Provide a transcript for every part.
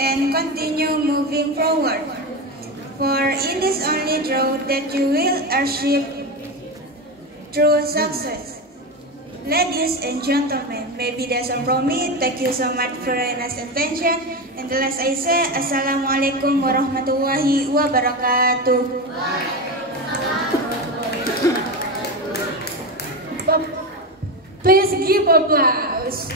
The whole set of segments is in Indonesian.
and continue moving forward. For it is only through that you will achieve true success. Ladies and gentlemen, maybe that's all from me. Thank you so much for your nice attention. And the last I say, Assalamualaikum warahmatullahi wabarakatuh. Please give applause.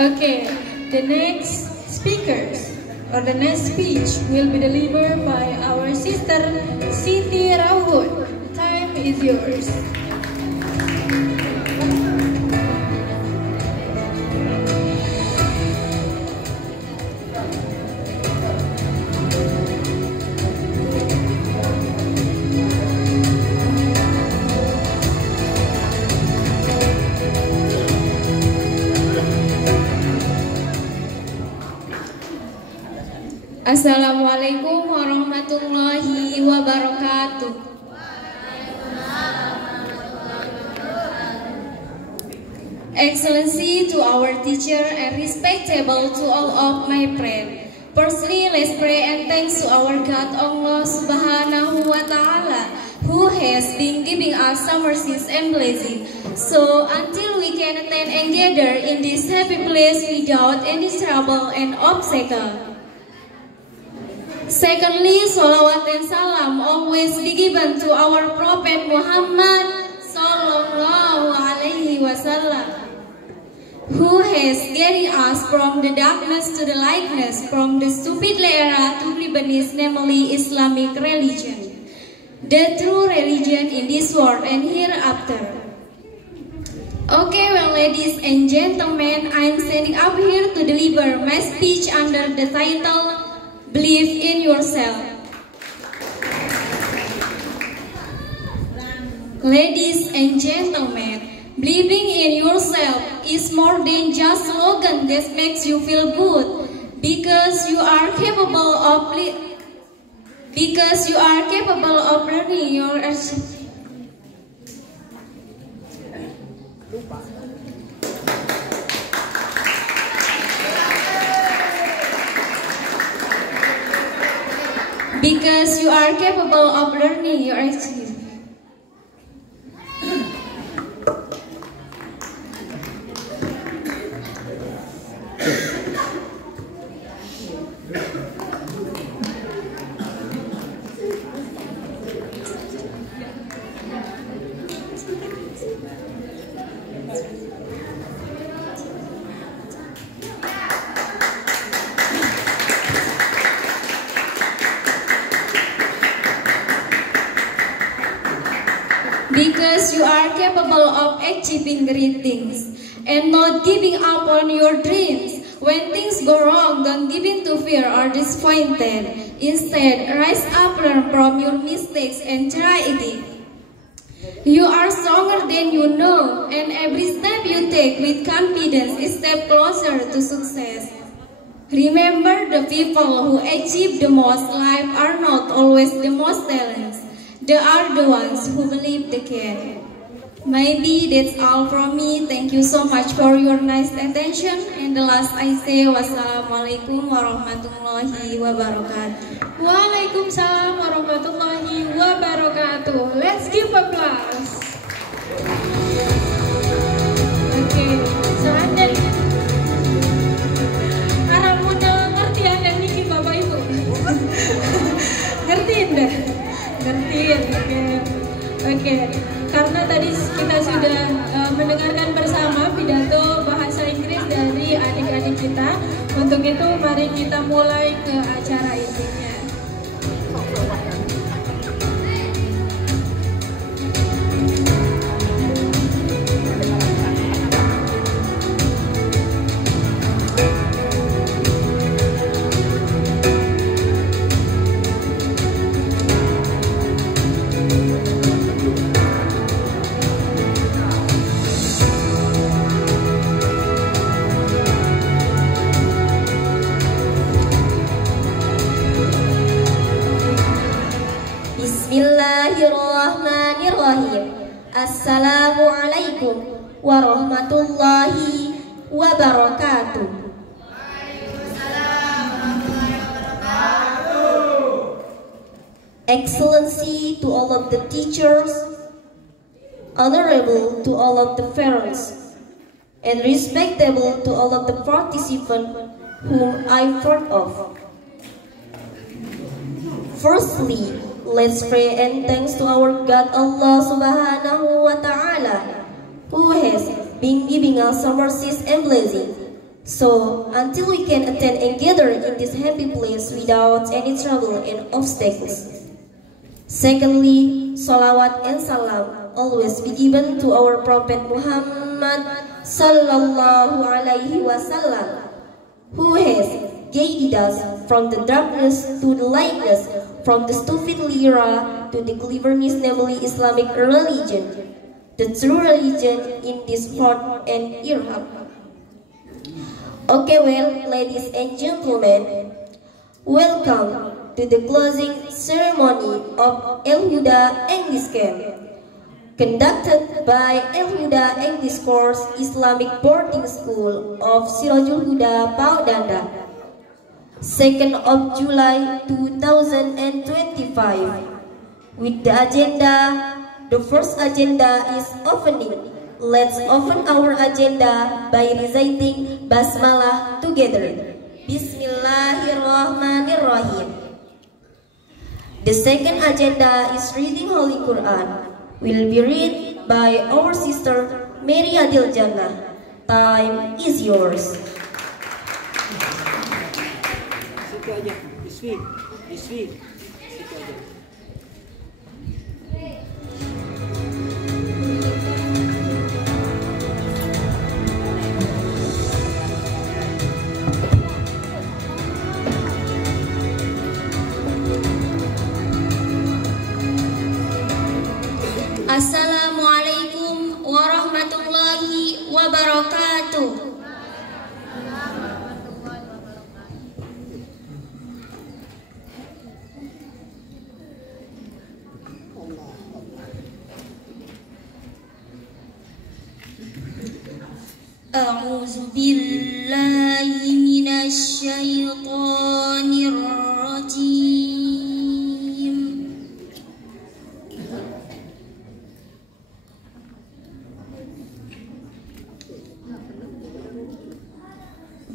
Okay, the next speakers or the next speech will be delivered by our sister Siti Rawud. The time is yours. Assalamualaikum warahmatullahi wabarakatuh. Excellency to our teacher and respectable to all of my friends. Firstly, let's pray and thanks to our God Allah Subhanahu wa Ta'ala, who has been giving us some mercies and blessings. So until we can attend and gather in this happy place without any trouble and obstacle. Secondly, salawat and salam always be given to our Prophet Muhammad Sallallahu Alaihi Wasallam, who has guided us from the darkness to the lightness, from the stupid era to liberties, namely Islamic religion, the true religion in this world and hereafter. Okay, well, ladies and gentlemen, I'm standing up here to deliver my speech under the title Believe in Yourself. Ladies and gentlemen, believing in yourself is more than just a slogan that makes you feel good, because you are capable of learning your achievement. Because you are capable of achieving great things and not giving up on your dreams. When things go wrong, don't give in to fear or disappointment. Instead, rise up, learn from your mistakes and try again. You are stronger than you know, and every step you take with confidence is a step closer to success. Remember, the people who achieve the most life are not always the most talented. They are the ones who believe they can. Maybe that's all from me. Thank you so much for your nice attention. And the last I say, wassalamualaikum warahmatullahi wabarakatuh. Waalaikumsalam warahmatullahi wabarakatuh. Let's give applause. Okay, selanjutnya para model ngerti ada Niki Bapak Ibu. Ngertiin deh. Ngertiin, oke. Karena tadi kita sudah mendengarkan bersama pidato bahasa Inggris dari adik-adik kita. Untuk itu mari kita mulai ke acara intinya. Bismillahirrahmanirrahim. Assalamualaikum warahmatullahi wabarakatuh. Excellency to all of the teachers, honorable to all of the parents, and respectable to all of the participants whom I've heard of. Firstly, let's pray and thanks to our God Allah Subhanahu wa Ta'ala, who has been giving us some mercies and blessings. So, until we can attend and gather in this happy place without any trouble and obstacles. Secondly, salawat and salam always be given to our Prophet Muhammad sallallahu alaihi wasallam, who has guided us from the darkness to the lightness, from the stupid era to the cleverness namely Islamic religion, the true religion in this part and era. Okay, well, ladies and gentlemen, welcome to the closing ceremony of El Huda English Camp, conducted by El Huda English Course Islamic Boarding School of Sirajul Huda, Paudanda, 2nd of July 2025. With the agenda, the first agenda is opening. Let's open our agenda by reciting Basmalah together. Bismillahirrahmanirrahim. The second agenda is reading Holy Quran. Will be read by our sister Mary Adil Jannah. Time is yours. Situ aja, Iswi. Situ aja. Assalamualaikum warahmatullahi wabarakatuh. A'udzu billahi minasy syaithanir rajim.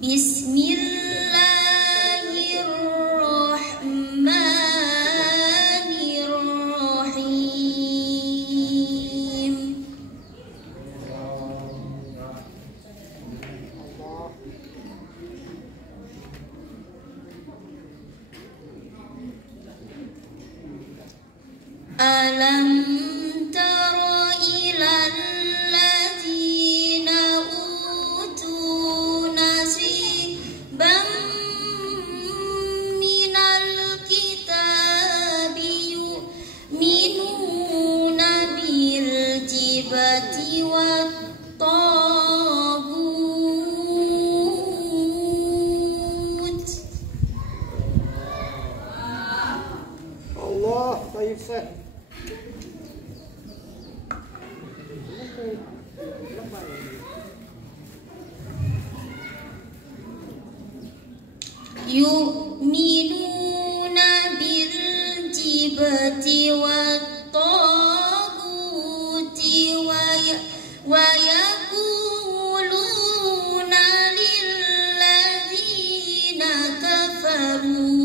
Bismillahirrahmanirrahim. Alam tara ilal ladzina utu nasiban minal kitabi yu'minuna bil jibati wat taghut. Allah, baik Ustaz. Yu'minuna bil jibati wat taghuti wa yaquluna lil ladzina kafaru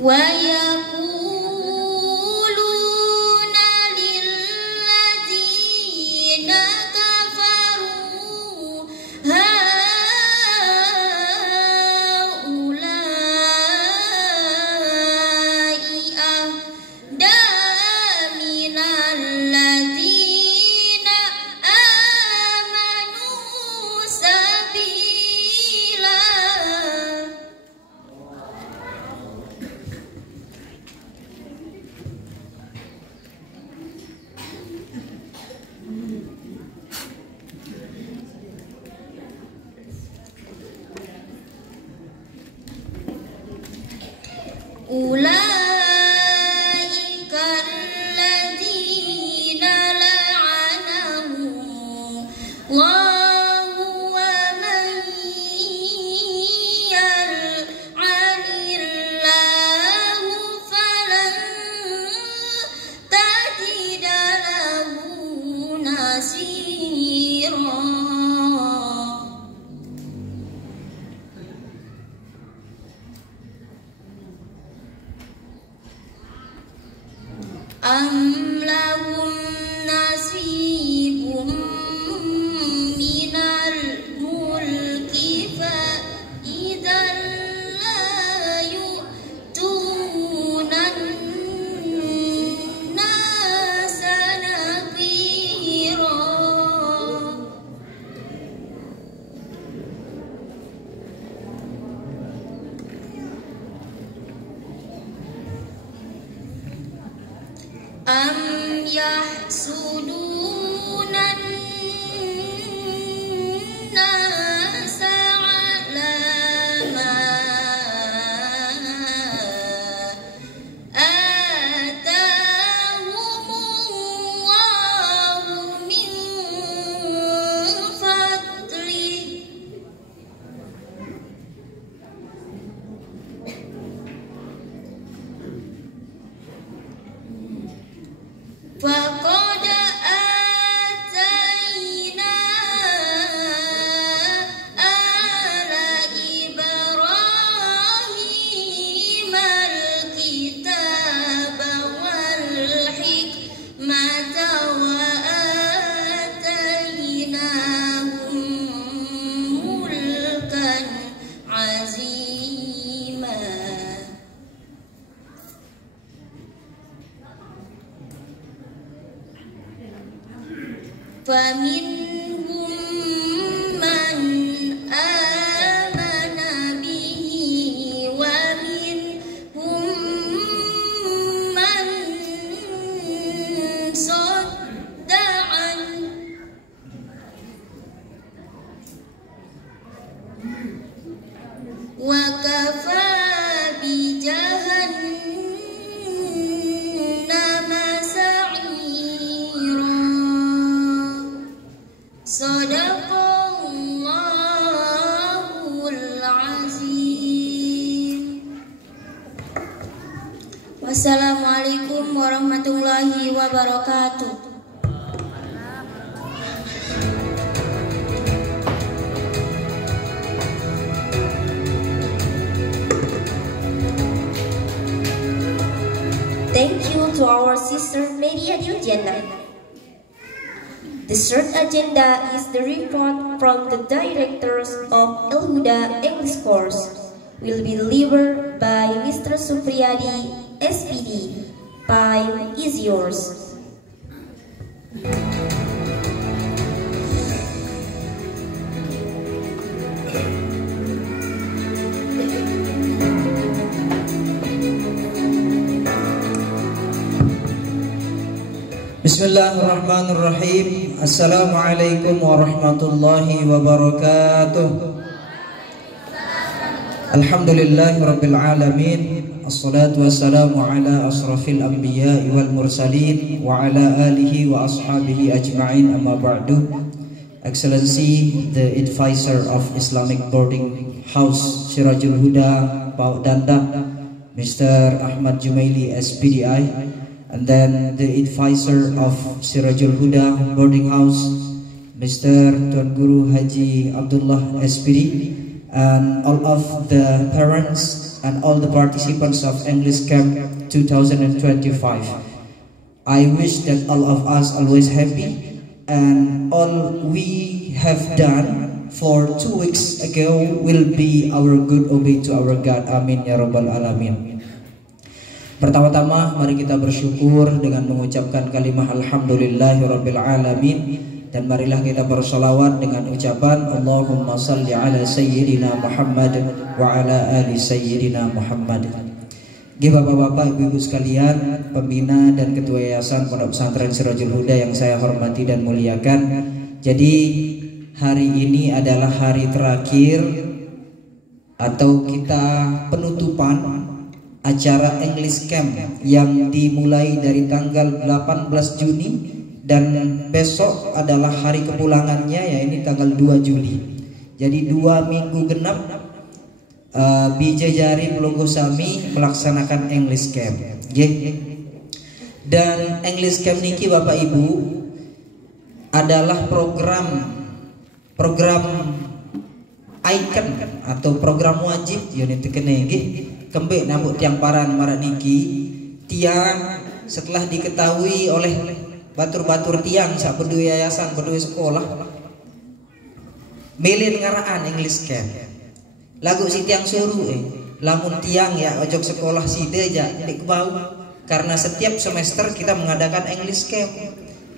wa yaquluna lil ladzina kafaru haulai ahda minal ladzina amanu sabila. Ulaika am lahum nasibum minal mulki fa idzal la yu'tunan nasa nakira. Am yahsudunan nasa ala ma atahumullahu min fadlih. Faqad atayna ala Ibrahim al-kitaba wal hikmata wa atainahum mulkan azima. Faminhum man amana bihi wa minhum man sadda an. Wa kafa bi jahannama sa'ira. Shadaqallahul azim. Wassalamualaikum warahmatullahi wabarakatuh. Thank you to our sister Media Diogena. The third agenda is the report from the directors of Al Huda English course. Will be delivered by Mr. Supriyadi, SPD. Time is yours. Bismillahirrahmanirrahim. Assalamualaikum warahmatullahi wabarakatuh. Alhamdulillahirabbil alamin. Assalatu wassalamu ala asrafil anbiya'i wal mursalin wa ala alihi wa ashabihi ajma'in, amma ba'du. Excellency, the advisor of Islamic Boarding House Sirajul Huda Pak Danda, Mr. Ahmad Jumaili SPDI, and then the advisor of Sirajul Huda Boarding House, Mr. Tuan Guru Haji Abdullah SPD, and all of the parents and all the participants of English Camp 2025. I wish that all of us always happy, and all we have done for 2 weeks ago will be our good obey to our God. Amin ya rabbal alamin. Pertama-tama mari kita bersyukur dengan mengucapkan kalimah alhamdulillahirabbil alamin, dan marilah kita bersolawat dengan ucapan Allahumma salli ala sayyidina Muhammad wa ala ali sayyidina Muhammad. Bapak-bapak, ibu-ibu sekalian, pembina dan ketua yayasan Pondok Pesantren Sirajul Huda yang saya hormati dan muliakan. Jadi hari ini adalah hari terakhir atau kita penutupan acara English Camp yang dimulai dari tanggal 18 Juni dan besok adalah hari kepulangannya, ya ini tanggal 2 Juli. Jadi 2 minggu genap Bijajari Pelungguh Sami melaksanakan English Camp. Dan English Camp niki Bapak Ibu adalah program icon atau program wajib unit kene nggih. Kembek nambut tiang paran marak niki tiang setelah diketahui oleh batur-batur tiang sak peduli yayasan peduli sekolah melen ngaraan English camp lagu si tiang suruh lamun tiang ya ojok sekolah sida aja dik bau karena setiap semester kita mengadakan English camp.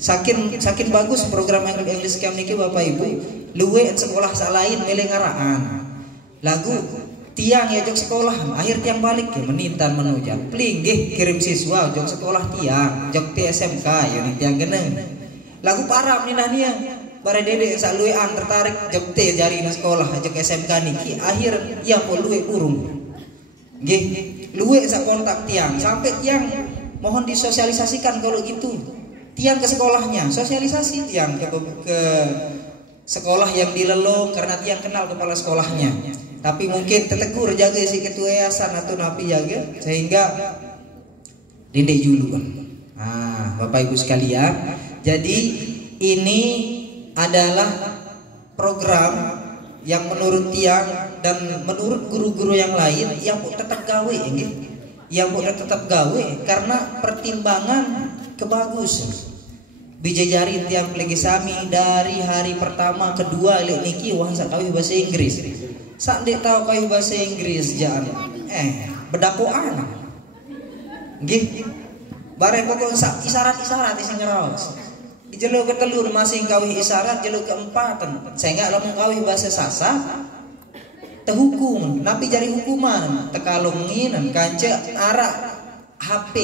Saking bagus program English camp niki Bapak Ibu, luwe sekolah salain mele ngaraan. Lagu tiang ya ojok sekolah, akhir tiang balik ke menintan menujan. Plinggih kirim siswa ojok sekolah tiang, ojok TSMK ya tiang geneng. Lagu parah meninah nia. Bare dede sak luwean tertarik ojok T jari na sekolah ojok SMK niki akhir ya po luwe burung. Nggih, luwe sak kontak tiang sampai tiang mohon disosialisasikan kalau gitu. Tiang ke sekolahnya, sosialisasi tiang ke sekolah yang dilelong karena tiang kenal kepala sekolahnya. Tapi mungkin tetegur jaga si ketua yayasan atau napi jaga sehingga dindek dulu. Nah, Bapak Ibu sekalian, jadi ini adalah program yang menurut tiang dan menurut guru-guru yang lain yang tetap gawe yang tetap gawe karena pertimbangan kebagus bijajari tiang pelegi sami dari hari pertama kedua lek niki wah sak kawih bahasa Inggris sak dek tahu kawih bahasa Inggris jangan bedakoan nggih bareng pokok sak isyarat-isyarat sing ngeraos jelo ketelur masing kawih isyarat jelo keempatan saya enggak lamun kawih bahasa Sasak tehukum napi jari hukuman tekalungin kanca arak HP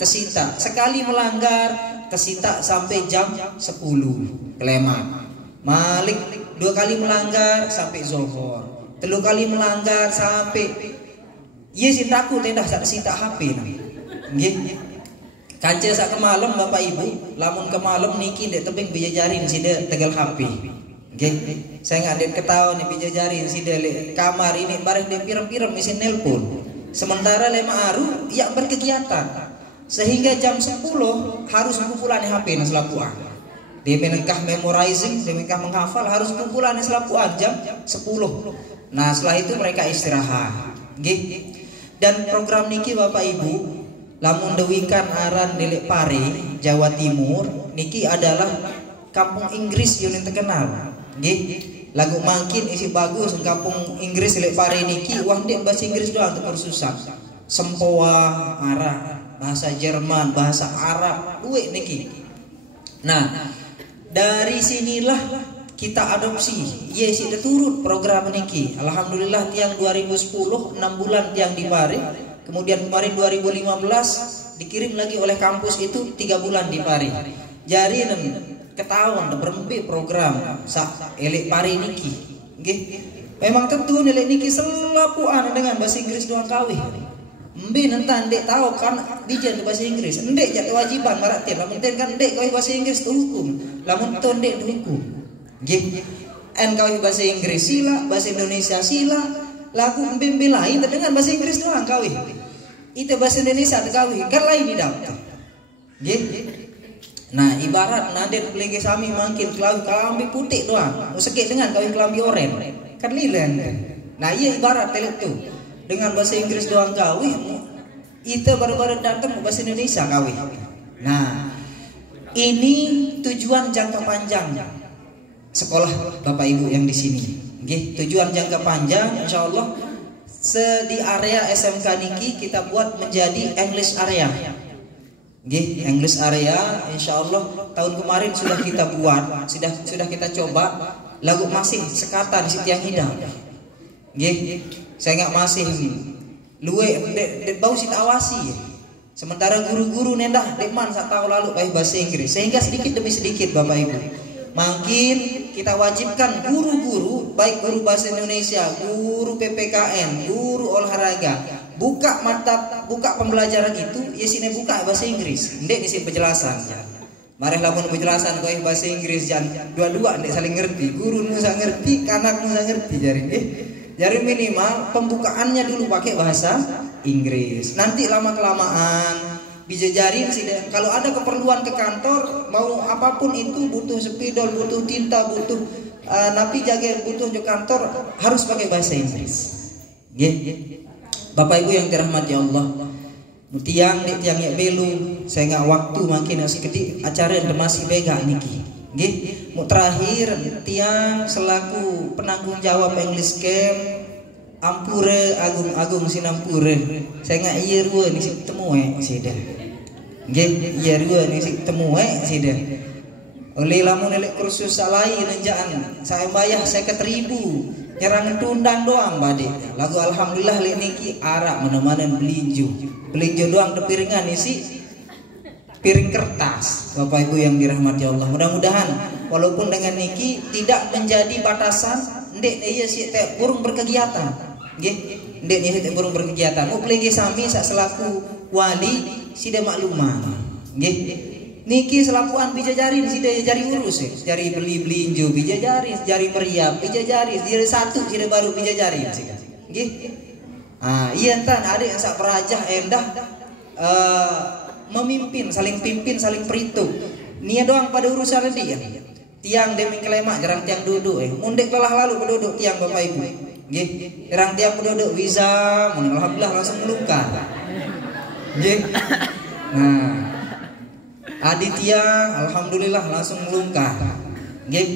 tesita sekali melanggar tesita sampai jam 10 kelemat malik 2 kali melanggar sampai zuhur 3 kali melanggar sampai iya sih takut tendah sak sita HP nggih kanca sak kemalem Bapak Ibu lamun kemalem niki ndek tebing bijajarin sida tegal HP nggih saya ngadek ketahuan nih bijajarin sida le kamar ini bareng de pirem-pirem isi nelpon sementara lema aru ya berkegiatan sehingga jam 10 harus kumpulan HP na selapuan dia menengkah memorizing dia menengkah menghafal harus kumpulan selapuan jam 10 nah setelah itu mereka istirahat nggih dan program niki Bapak Ibu lamun dewikan aran Delek Pare Jawa Timur niki adalah kampung Inggris yang terkenal nggih lagu makin isi bagus kampung Inggris Delek Pare niki wah dia bahasa Inggris doang untuk kursusan sempoa arah bahasa Jerman, bahasa Arab, duit niki. Nah, dari sinilah kita adopsi. Yes, itu turut program niki. Alhamdulillah tiang 2010 6 bulan tiang di Pare. Kemudian kemarin 2015 dikirim lagi oleh kampus itu 3 bulan di Pare. Jari ketahuan berempe program sak elek Pare niki. Nggih. Memang tentu elek niki selapuan dengan bahasa Inggris doang kawih. Mbe nentan dek tahu kan bijan bahasa Inggris. Ndek jatuh kewajiban maratin. Lamun ten kan ndek kau bahasa Inggris tu hukum. Lamun ton dek hukum. Nggih. En kau bahasa Inggris sila, bahasa Indonesia sila. Lagu mbe lain dengan bahasa Inggris doang kau. Itu bahasa Indonesia kau kan lain di daftar. Nggih. Nah, ibarat naden pelegi sami mangkin kelambi putih doang. Sekek dengan kau kelambi oren. Kan lilen. Nah, iya ibarat telek tu. Dengan bahasa Inggris doang kawih itu baru-baru datang bahasa Indonesia kawih. Nah ini tujuan jangka panjang sekolah Bapak Ibu yang di sini. Nggih, tujuan jangka panjang Insya Allah di area SMK niki kita buat menjadi English area. Nggih, English area Insya Allah tahun kemarin sudah kita buat, sudah kita coba lagu masih sekatan si tiang hidang. Nggih, saya nggak masih luwe bau sit awasi sementara guru-guru nendah dekman saat tahun lalu bahasa Inggris sehingga sedikit demi sedikit Bapak Ibu makin kita wajibkan guru-guru baik guru bahasa Indonesia guru PPKN guru olahraga buka pembelajaran itu ya sini buka bahasa Inggris ndek isi penjelasan mari lamun penjelasan kau bahasa Inggris jangan dua-dua ndek saling ngerti guru nusa ngerti kanak nusa ngerti jadi minimal pembukaannya dulu pakai bahasa Inggris. Nanti lama-kelamaan bijajarin sih. Kalau ada keperluan ke kantor, mau apapun itu butuh spidol, butuh tinta, butuh napi jaga butuh ke kantor harus pakai bahasa Inggris. Bapak Ibu yang dirahmati Allah. tiang ya belu saya nggak waktu makin seketik acara yang masih bega niki nggih. Mu terakhir tiang selaku penanggung jawab English Camp ampure agung sinampure saya nggak iya ruwe ni si temu sih dah nggih iya ruwe ni si temu sih dah oleh lamun elek kursus salai nenjaan saya bayar 50.000 nyerang tundang doang bade lagu alhamdulillah lek niki arak mana-mana belinjo doang de piringan isi piring kertas. Bapak Ibu yang dirahmati Allah, mudah-mudahan walaupun dengan niki tidak menjadi batasan ndek ieu si teh burung berkegiatan nggih ndek ieu teh burung berkegiatan upli sami sak selaku wali sida maklumah nggih niki selapuan bijajarin sida jari urus jari beli injo bijajarin jari meriap bijajarin jari satu sida baru bijajarin nggih. Iya tan adik yang sak perajah endah memimpin saling pimpin saling perituk nia doang pada urusan dia tiang demi kelemak jarang tiang duduk mundek telah lalu penduduk tiang Bapak Ibu nggih jarang tiang penduduk bisa alhamdulillah langsung melukar nggih. Nah adi tiang alhamdulillah langsung melungkar nggih.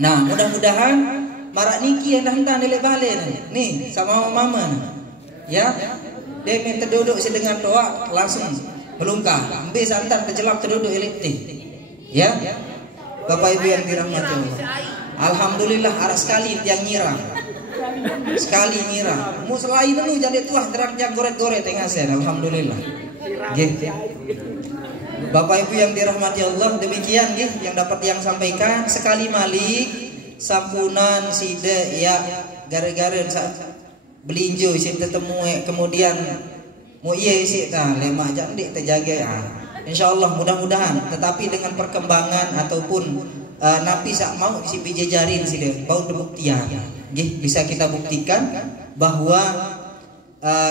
Nah mudah-mudahan marak niki yang dah nilai balik nih sama mama ya demi terduduk sedengan doa langsung melungkah ambil santan terjelap terduduk elektif ya. Bapak Ibu yang dirahmati Allah, alhamdulillah arak sekali yang nyirang sekali nyirang mu selain dulu jadi tuah terang yang goret-goret tengah sen alhamdulillah gitu. Bapak Ibu yang dirahmati Allah, demikian yang dapat yang sampaikan sekali malik sampunan sida ya gara-gara belinjo si ketemu kemudian mu iya isi ta lemak jandik terjaga insyaallah mudah-mudahan tetapi dengan perkembangan ataupun napi sak mau si bijajarin si dia bau debuktian nggih bisa kita buktikan bahwa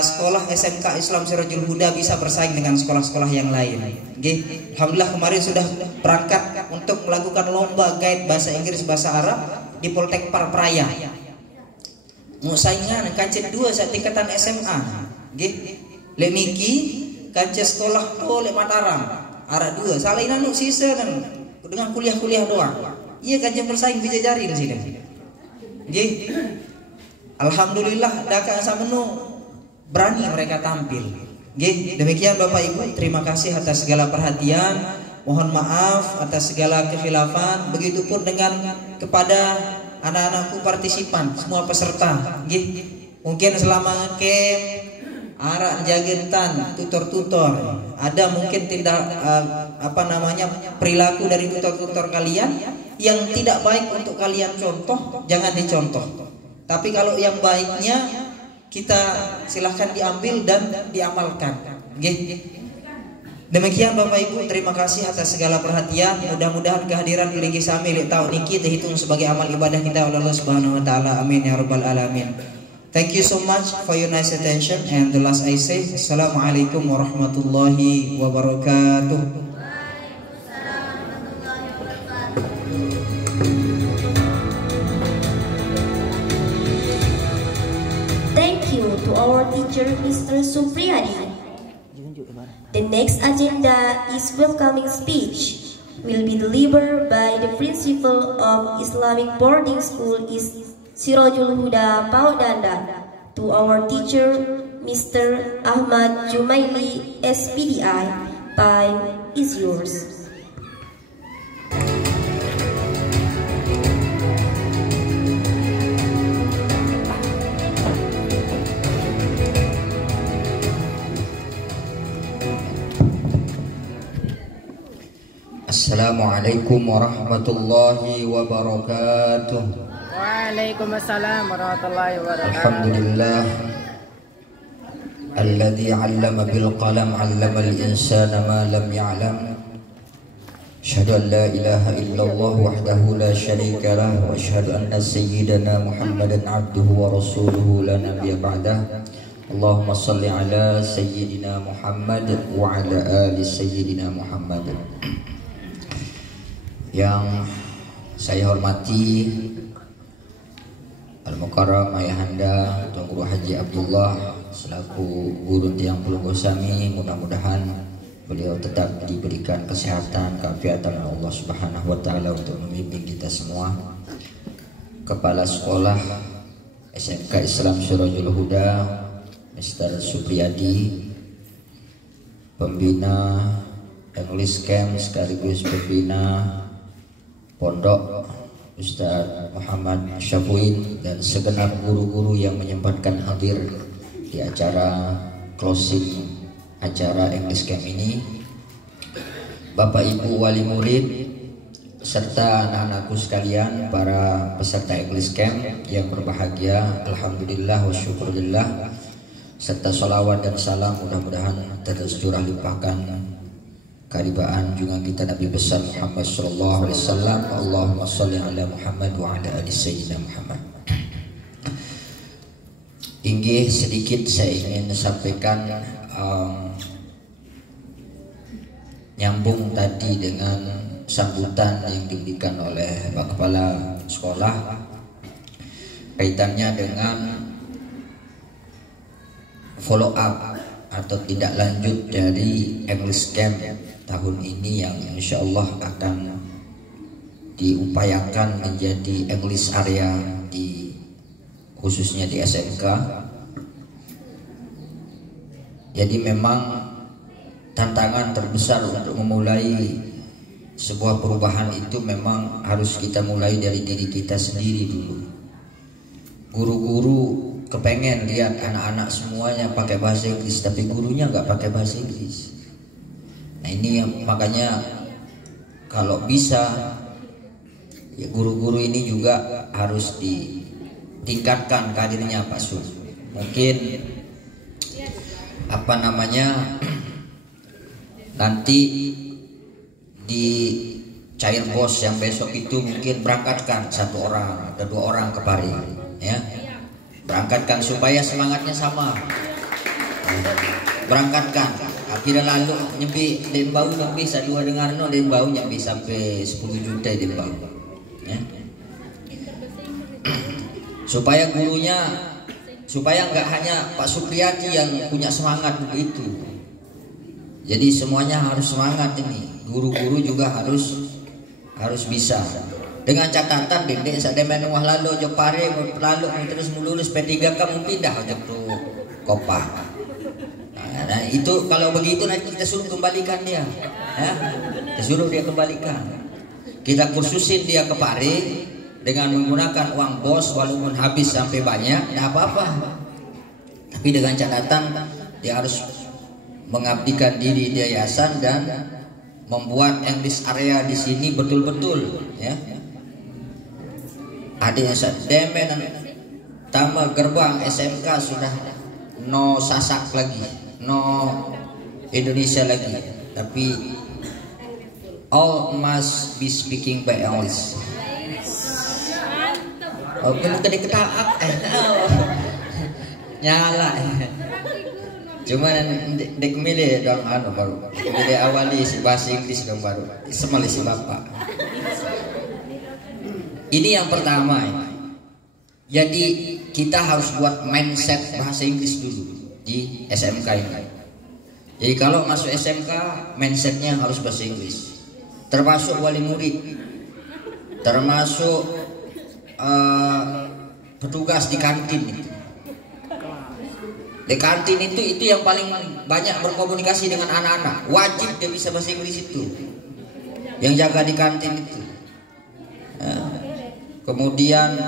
sekolah SMK Islam Sirajul Huda bisa bersaing dengan sekolah-sekolah yang lain nggih. Alhamdulillah kemarin sudah berangkat untuk melakukan lomba guide bahasa Inggris bahasa Arab di Poltek Parpraya mau saingan kancet 2 saat tingkatan SMA nggih. Le niki kancet sekolah le Mataram arah 2 salainan nu sisa kan dengan kuliah-kuliah doang iya kancet bersaing bijajarin sih nggih. Alhamdulillah daka samenu berani mereka tampil nggih. Demikian Bapak Ibu, terima kasih atas segala perhatian, mohon maaf atas segala kekhilafan, begitupun dengan kepada anak-anakku partisipan semua peserta nggih. Mungkin selama camp arak jagentan tutor-tutor ada mungkin tidak perilaku dari tutor-tutor kalian yang tidak baik untuk kalian contoh, jangan dicontoh. Tapi kalau yang baiknya kita silahkan diambil dan diamalkan nggih. Demikian Bapak Ibu, terima kasih atas segala perhatian. Mudah-mudahan kehadiran ilinggi sami lek tau niki terhitung sebagai amal ibadah kita oleh Allah Subhanahu wa taala. Amin ya rabbal alamin. Thank you so much for your nice attention, and the last I say, Assalamualaikum warahmatullahi wabarakatuh. Thank you to our teacher, Mr. Supriyadi. The next agenda is welcoming speech. Will be delivered by the principal of Islamic boarding school is Sirajul Huda Paudanda. To our teacher, Mr. Ahmad Jumaili, SPDI. Time is yours. Assalamualaikum warahmatullahi wabarakatuh. Waalaikumsalam warahmatullahi wabarakatuh. Alhamdulillah alladzi 'allama bil qalam 'allama al insana ma lam ya'lam. Asyhadu an la ilaha illallah wahdahu la syarika lah wa asyhadu anna sayyidana Muhammadan 'abduhu wa rasuluhu la nabiyya ba'dah. Allahumma shalli ala sayyidina Muhammad wa ala ali sayyidina Muhammad. Yang saya hormati Al-Mukarram Ayahanda Tuan Guru Haji Abdullah selaku guru Tiang Pulunggosami, mudah-mudahan beliau tetap diberikan kesehatan, keafiatan Allah Subhanahu wa taala untuk membimbing kita semua. Kepala Sekolah SMK Islam Syurajul Huda Mr. Supriyadi, pembina English Camp sekaligus pembina Pondok Ustaz Muhammad Syafuin, dan segenap guru-guru yang menyempatkan hadir di acara closing acara English Camp ini, Bapak Ibu wali murid serta anak-anakku sekalian, para peserta English Camp yang berbahagia, alhamdulillah wa syukurillah, serta sholawat dan salam mudah-mudahan terus curah limpahkan karibaan junjungan kita Nabi besar Muhammad sallallahu alaihi wasallam. Allahumma sholli ala Muhammad wa ala ali sayyidina Muhammad. Inggih, sedikit saya ingin sampaikan nyambung tadi dengan sambutan yang diberikan oleh Pak Kepala Sekolah kaitannya dengan follow up atau tidak lanjut dari English Camp tahun ini yang insya Allah akan diupayakan menjadi English area khususnya di SMK. Jadi memang tantangan terbesar untuk memulai sebuah perubahan itu memang harus kita mulai dari diri kita sendiri dulu. Guru-guru kepengen lihat anak-anak semuanya pakai bahasa Inggris, tapi gurunya nggak pakai bahasa Inggris. Nah ini makanya kalau bisa ya guru-guru ini juga harus ditingkatkan karirnya Pak Sul. Mungkin nanti di cair bos yang besok itu mungkin berangkatkan 1 orang atau 2 orang ke Pari, ya, berangkatkan supaya semangatnya sama, berangkatkan. Akhirnya lalu nyembi dan bau nyembi saya dua dengar no dan bau nyembi sampai 10 juta dan bau, ya. Supaya gurunya, supaya nggak hanya Pak Supriyadi yang punya semangat begitu. Jadi semuanya harus semangat ini. Guru-guru juga harus bisa. Dengan catatan dendek sademen wah lalu jo pare lalu terus melurus P3 kamu pindah aja tuh Kopa. Nah, itu kalau begitu nanti kita suruh kembalikan dia. Ya? Kita suruh dia kembalikan. Kita kursusin dia ke Pare dengan menggunakan uang bos walaupun habis sampai banyak, tidak apa-apa. Tapi dengan catatan dia harus mengabdikan diri di yayasan dan membuat English area di sini betul-betul, ya. Adanya demen tama gerbang SMK sudah no Sasak lagi, no Indonesia lagi, tapi all must be speaking by English. Oh, belum tadi ketaak, nyala. Cuman dek milih dong baru. Milih awali si bahasa Inggris dong baru. Semali si bapak. Ini yang pertama. Jadi kita harus buat mindset bahasa Inggris dulu di SMK ini. Jadi kalau masuk SMK mindsetnya harus bahasa Inggris. Termasuk wali murid, termasuk petugas di kantin itu. Di kantin itu yang paling banyak berkomunikasi dengan anak-anak. Wajib dia bisa bahasa Inggris itu. Yang jaga di kantin itu. Kemudian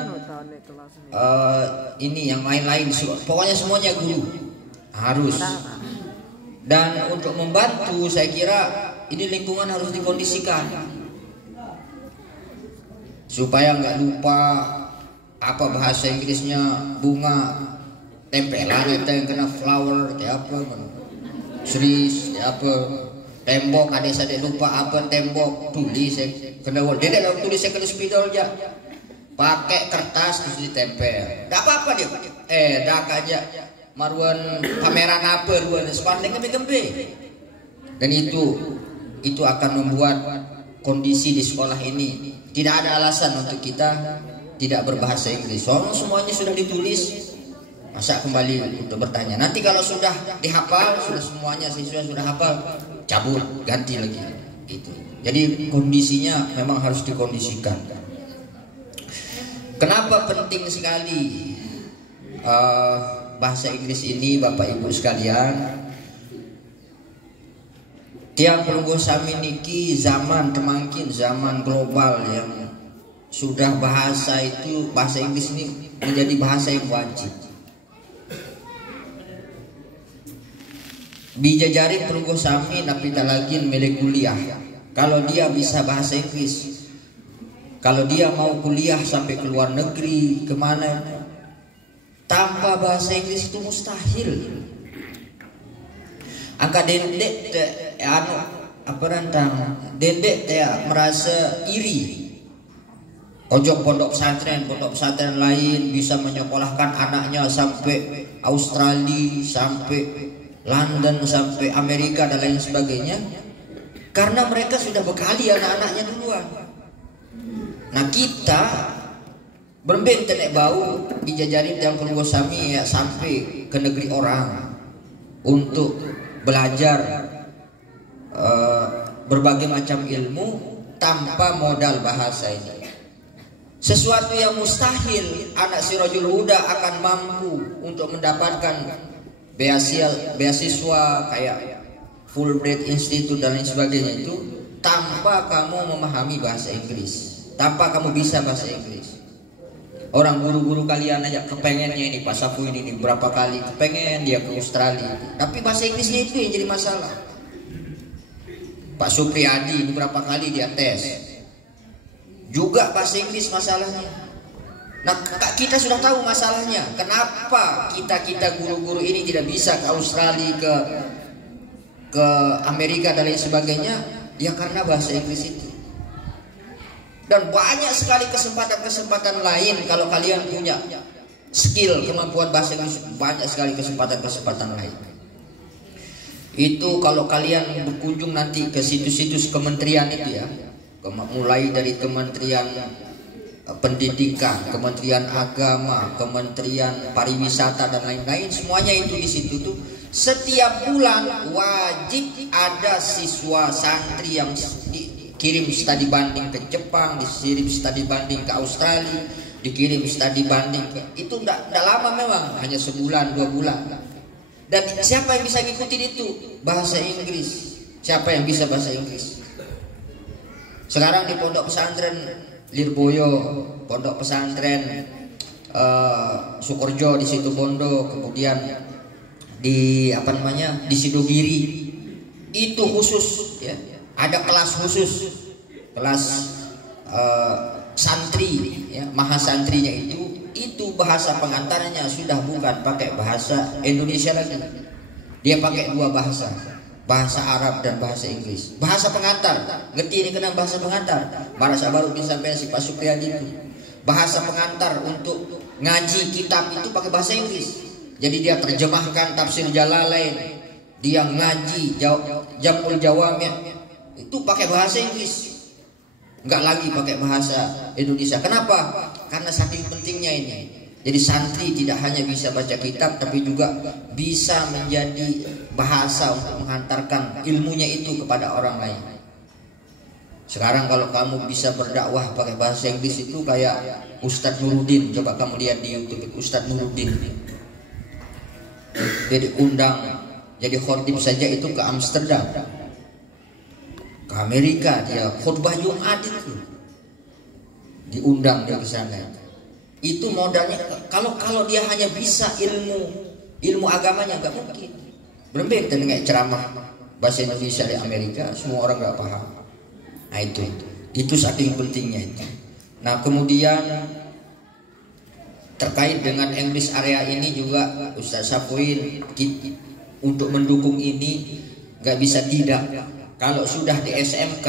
ini yang lain-lain. Pokoknya semuanya guru harus. Dan untuk membantu saya kira ini lingkungan harus dikondisikan supaya nggak lupa apa bahasa Inggrisnya bunga. Tempelan itu yang kena flower kayak apa, series kayak apa, tembok ada saya lupa apa tembok tulis kena dia dalam tulis saya kena spidol aja, pakai kertas terus ditempel, tidak apa-apa dia, dak aja maruan pameran apa ruan spandeng gembe, dan itu akan membuat kondisi di sekolah ini tidak ada alasan untuk kita tidak berbahasa Inggris. Soalnya semuanya sudah ditulis. Masa kembali untuk bertanya. Nanti kalau sudah dihafal, sudah semuanya siswa sudah hafal, cabut, ganti lagi. Gitu. Jadi kondisinya memang harus dikondisikan. Kenapa penting sekali bahasa Inggris ini, Bapak Ibu sekalian? Tiang pelungguh sami niki zaman temangkin, zaman global yang sudah bahasa Inggris ini menjadi bahasa yang wajib. Bijajari pelungguh sami napi talagin milik kuliah. Kalau dia bisa bahasa Inggris, kalau dia mau kuliah sampai ke luar negeri, kemana, tanpa bahasa Inggris itu mustahil. Angka dendek dendek merasa iri. Ojok pondok pesantren lain bisa menyekolahkan anaknya sampai Australia, sampai London, sampai Amerika dan lain sebagainya, karena mereka sudah bekali anak-anaknya duluan. Nah kita berben tenek bau dijajarin yang pelungguh sami ya, sampai ke negeri orang untuk belajar berbagai macam ilmu tanpa modal bahasa ini. Sesuatu yang mustahil anak Sirajul Huda akan mampu untuk mendapatkan beasiswa kayak Fulbright Institute dan lain sebagainya itu tanpa kamu memahami bahasa Inggris, tanpa kamu bisa bahasa Inggris. Orang guru-guru kalian aja kepengennya ini Pak Safu ini berapa kali kepengen dia ke Australia, tapi bahasa Inggrisnya itu yang jadi masalah. Pak Supriyadi ini berapa kali dia tes, juga bahasa Inggris masalahnya. Nah kita sudah tahu masalahnya. Kenapa kita guru-guru ini tidak bisa ke Australia, ke Amerika dan lain sebagainya? Ya karena bahasa Inggris itu. Dan banyak sekali kesempatan-kesempatan lain kalau kalian punya skill, kemampuan bahasa Inggris, banyak sekali kesempatan-kesempatan lain. Itu kalau kalian berkunjung nanti ke situs-situs kementerian itu ya, mulai dari Kementerian Pendidikan, Kementerian Agama, Kementerian Pariwisata dan lain-lain, semuanya itu di situ tuh setiap bulan wajib ada siswa santri yang dikirim studi banding ke Jepang, dikirim studi banding ke Australia, dikirim studi banding ke, itu enggak lama memang, hanya sebulan 2 bulan. Dan siapa yang bisa ngikutin itu? Bahasa Inggris. Siapa yang bisa bahasa Inggris? Sekarang di pondok pesantren Lirboyo, pondok pesantren Sukorjo di situ Bondo, kemudian di di Sidogiri itu khusus ya, ada kelas khusus, kelas santri ya, mahasantrinya itu bahasa pengantarnya sudah bukan pakai bahasa Indonesia lagi, dia pakai 2 bahasa, bahasa Arab dan bahasa Inggris. Bahasa pengantar, ngerti ini kenal bahasa pengantar? Bahasa baru disampaikan si Pak Supriyadi itu. Bahasa pengantar untuk ngaji kitab itu pakai bahasa Inggris. Jadi dia terjemahkan tafsir Jalalain, dia ngaji Jamul Jawami itu pakai bahasa Inggris, nggak lagi pakai bahasa Indonesia. Kenapa? Karena saking pentingnya ini. Jadi santri tidak hanya bisa baca kitab, tapi juga bisa menjadi bahasa untuk menghantarkan ilmunya itu kepada orang lain. Sekarang kalau kamu bisa berdakwah pakai bahasa Inggris itu kayak Ustadz Nuruddin. Coba kamu lihat di YouTube Ustadz Nuruddin. Jadi undang, jadi khotib saja itu ke Amsterdam, ke Amerika, dia khutbah Jumat itu diundang dia ke sana. Itu modalnya. Kalau dia hanya bisa ilmu agamanya nggak mungkin. Berbeda dengan ceramah bahasa Indonesia di Amerika, semua orang nggak paham. Nah itu saking pentingnya itu. Nah kemudian terkait dengan English area ini juga Ustaz Sapuin untuk mendukung ini nggak bisa tidak. Kalau sudah di SMK,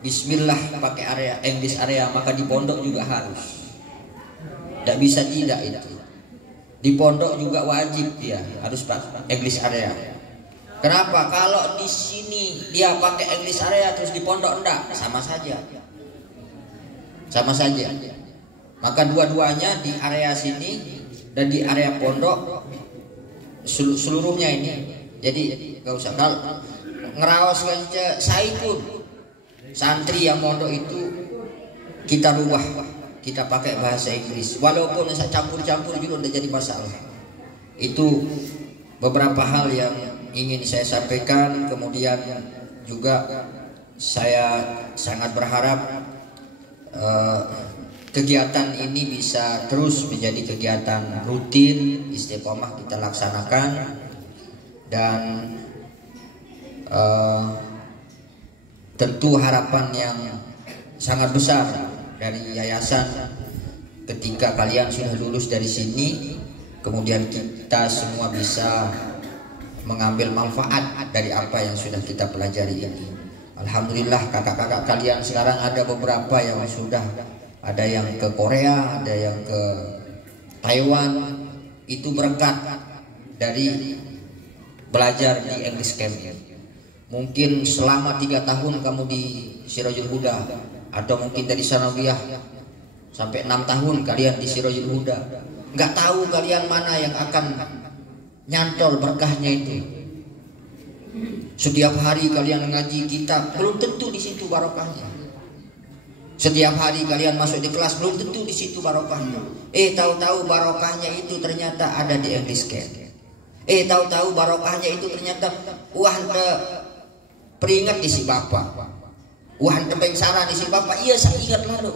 Bismillah pakai area English area, maka di pondok juga harus. Tidak bisa tidak itu. Di pondok juga wajib dia harus pakai English area. Kenapa? Kalau di sini dia pakai English area terus di pondok enggak, sama saja. Sama saja. Maka dua-duanya di area sini dan di area pondok seluruhnya ini. Jadi nggak usah kalau ngeraos saja. Saya pun santri yang mondok itu kita rubah, kita pakai bahasa Inggris. Walaupun saya campur-campur juga udah jadi masalah. Itu beberapa hal yang ingin saya sampaikan. Kemudian juga saya sangat berharap kegiatan ini bisa terus menjadi kegiatan rutin, istiqomah kita laksanakan, dan tentu harapan yang sangat besar dari yayasan ketika kalian sudah lulus dari sini, kemudian kita semua bisa mengambil manfaat dari apa yang sudah kita pelajari ini. Alhamdulillah kakak-kakak kalian sekarang ada beberapa yang sudah, ada yang ke Korea, ada yang ke Taiwan. Itu berkat dari belajar di English Camp. Mungkin selama 3 tahun kamu di Sirajul Huda, atau mungkin dari Sanawiyah sampai 6 tahun kalian di Sirajul Huda. Nggak tahu kalian mana yang akan nyantol berkahnya itu. Setiap hari kalian ngaji kitab, belum tentu di situ barokahnya. Setiap hari kalian masuk di kelas, belum tentu di situ barokahnya. Tahu-tahu barokahnya itu ternyata ada di English Camp. Tahu-tahu barokahnya itu ternyata peringat di si bapak. Tebeng sarah di si bapak. Iya, saya ingat lalu.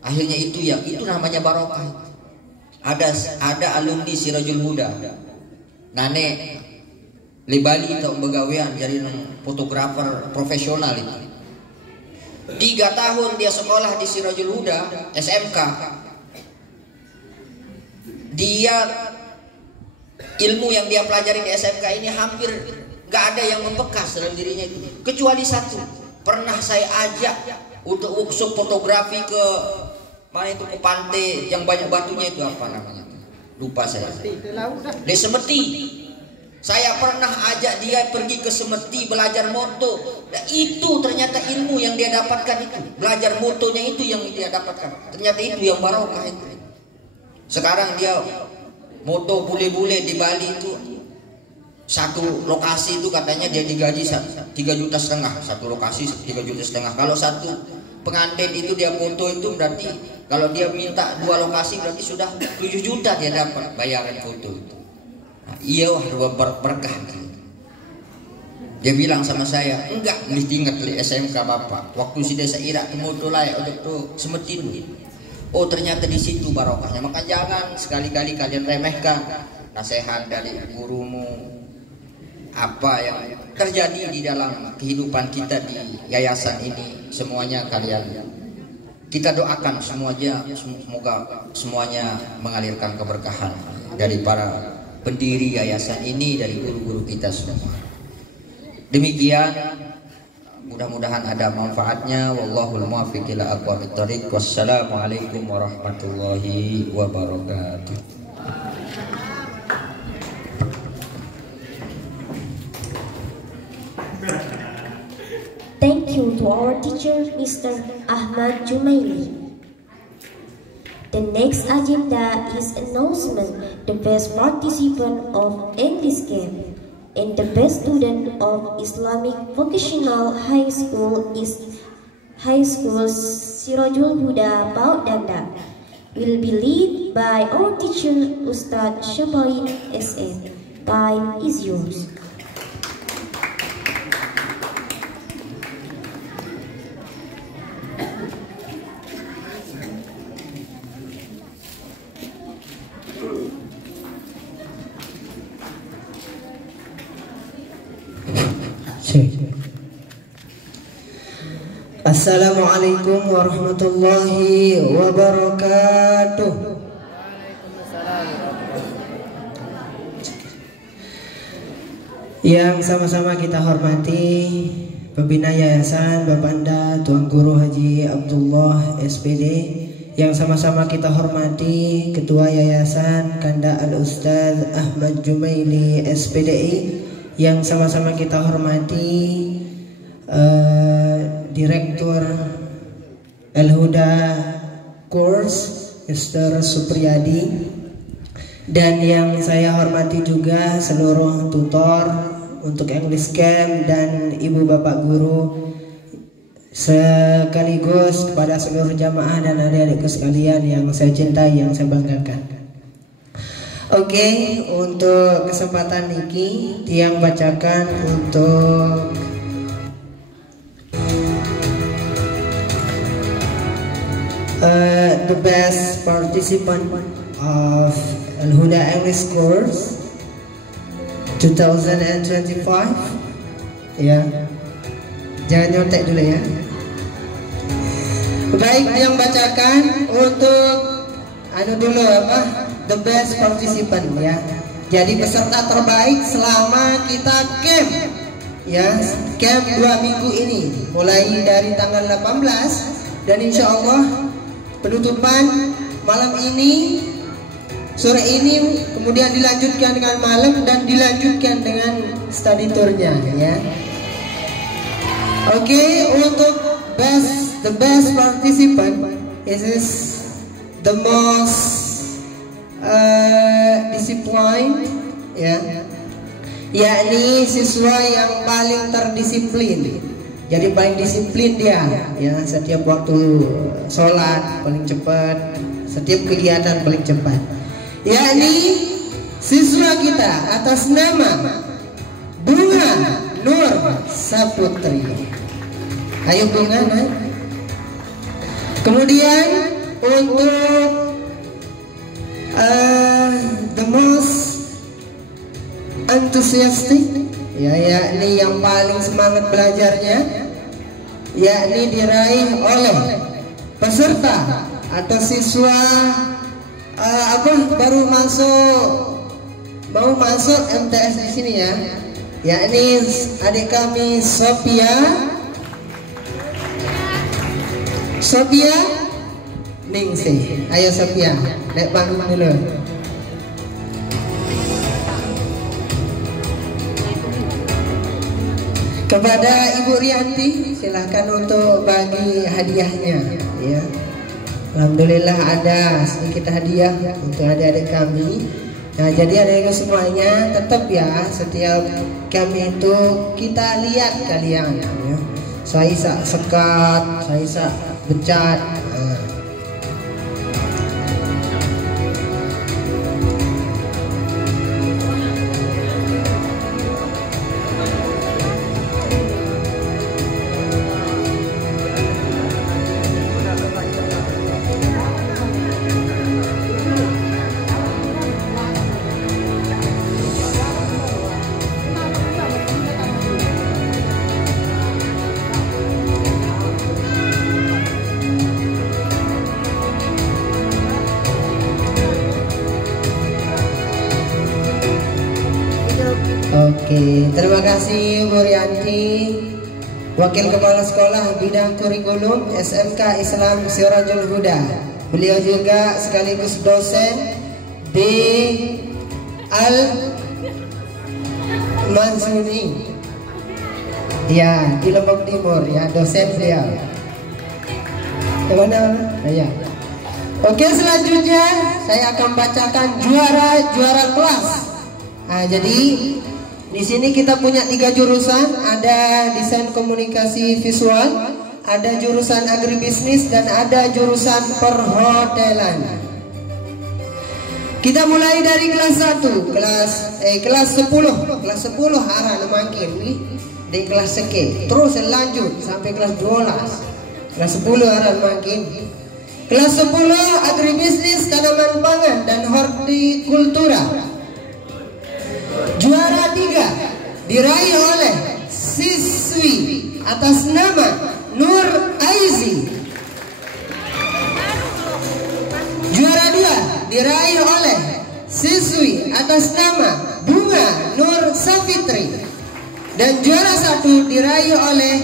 Akhirnya itu namanya barokah. Ada alumni Sirajul Huda. Nane di Bali atau begawean jadi fotografer profesional itu. 3 tahun dia sekolah di Sirajul Huda SMK. Dia ilmu yang dia pelajari di SMK ini hampir gak ada yang membekas dalam dirinya itu, kecuali satu. Pernah saya ajak untuk workshop fotografi ke mana itu, ke pantai yang banyak batunya itu, apa namanya? Lupa saya. Di Semeti. Saya pernah ajak dia pergi ke Semeti belajar moto. Nah, itu ternyata ilmu yang dia dapatkan itu. Belajar motonya itu yang dia dapatkan. Ternyata itu yang barokah itu. Sekarang dia moto bule-bule di Bali itu, satu lokasi itu katanya dia digaji 3,5 juta satu lokasi 3,5 juta. Kalau satu pengantin itu dia foto itu berarti kalau dia minta 2 lokasi berarti sudah 7 juta dia dapat bayaran foto itu. Nah, iya berkah. Dia bilang sama saya, enggak, mesti ingat li SMK bapak. Waktu si desa Irak moto layak untuk tuh Semetin. Oh ternyata di situ barokahnya. Maka jangan sekali-kali kalian remehkan nasihat dari gurumu. Apa yang terjadi di dalam kehidupan kita di yayasan ini, semuanya kita doakan semuanya, semoga semuanya mengalirkan keberkahan dari para pendiri yayasan ini, dari guru-guru kita semua. Demikian, mudah-mudahan ada manfaatnya. Wallahul muwaffiq ila aqwamit thoriq. Wassalamualaikum warahmatullahi wabarakatuh. Thank you to our teacher, Mr. Ahmad Jumaili. The next agenda is announcement, the best participant of English Camp and the best student of Islamic Vocational High School Sirajul Huda Baudanda will be led by our teacher Ustad Shabain SM. Time is yours. Assalamualaikum warahmatullahi wabarakatuh. Yang sama-sama kita hormati pembina yayasan Bapanda Tuan Guru Haji Abdullah SPD, yang sama-sama kita hormati Ketua Yayasan Kanda Al-Ustaz Ahmad Jumaili SPDI, yang sama-sama kita hormati Direktur Al-Huda Course Mr. Supriyadi, Dan yang saya hormati juga seluruh tutor untuk English Camp dan ibu bapak guru, sekaligus kepada seluruh jamaah dan adik-adikku sekalian yang saya cintai, yang saya banggakan. Oke, untuk kesempatan ini Tiang bacakan untuk the best participant of Al-Huda English Course 2025. Ya, jangan nyontek dulu ya. Baik, yang bacakan untuk the best participant ya. Jadi peserta terbaik selama kita camp ya, camp 2 minggu ini mulai dari tanggal 18 dan insya Allah penutupan malam ini, sore ini, kemudian dilanjutkan dengan malam dan dilanjutkan dengan study tournya ya. Oke, untuk the best participant is the most disciplined ya, yakni siswa yang paling terdisiplin. Jadi paling disiplin dia ya, setiap waktu sholat paling cepat, setiap kegiatan paling cepat, yakni siswa kita atas nama Bunga Nur Saputri. Ayo Bunga, nah. Kemudian untuk the most enthusiastic ya, yakni yang paling semangat belajarnya, yakni diraih oleh peserta atau siswa baru mau masuk MTS di sini ya, yakni adik kami Sophia Ningsih. Ayo Sophia, naik panggung dulu. Kepada Ibu Rianti silahkan untuk bagi hadiahnya ya. Alhamdulillah ada sedikit hadiah untuk adik-adik kami. Nah, jadi adik-adik semuanya tetap ya, setiap kami itu kita lihat kalian ya. Saya sekat, saya becat. Oke, terima kasih Bu Rianti, Wakil Kepala Sekolah Bidang Kurikulum SMK Islam Sirajul Huda. Beliau juga sekaligus dosen di Al-Mansuni ya, di Lombok Timur ya, dosen beliau. Kemana? Ya. Oke, selanjutnya saya akan bacakan juara kelas. Nah, jadi di sini kita punya 3 jurusan, ada desain komunikasi visual, ada jurusan agribisnis, dan ada jurusan perhotelan. Kita mulai dari kelas 1, kelas 10 arah makin di kelas seke, terus lanjut sampai kelas 12. Kelas 10 arah makin. Kelas 10 agribisnis, tanaman pangan dan hortikultura. Juara 3 diraih oleh siswi atas nama Nur Aizi. Juara 2 diraih oleh siswi atas nama Bunga Nur Safitri. Dan juara 1 diraih oleh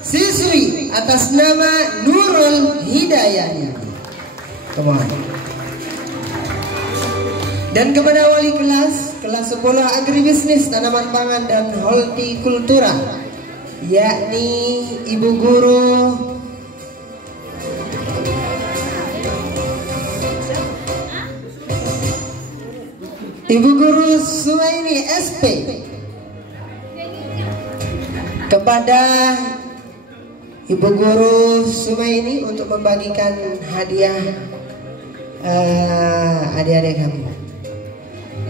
siswi atas nama Nurul Hidayani. Dan kepada wali kelas 10 agribisnis, tanaman pangan dan hortikultura, yakni Ibu Guru Ibu Guru Sumaini SP kepada Ibu Guru Sumaini untuk membagikan hadiah adik-adik kami.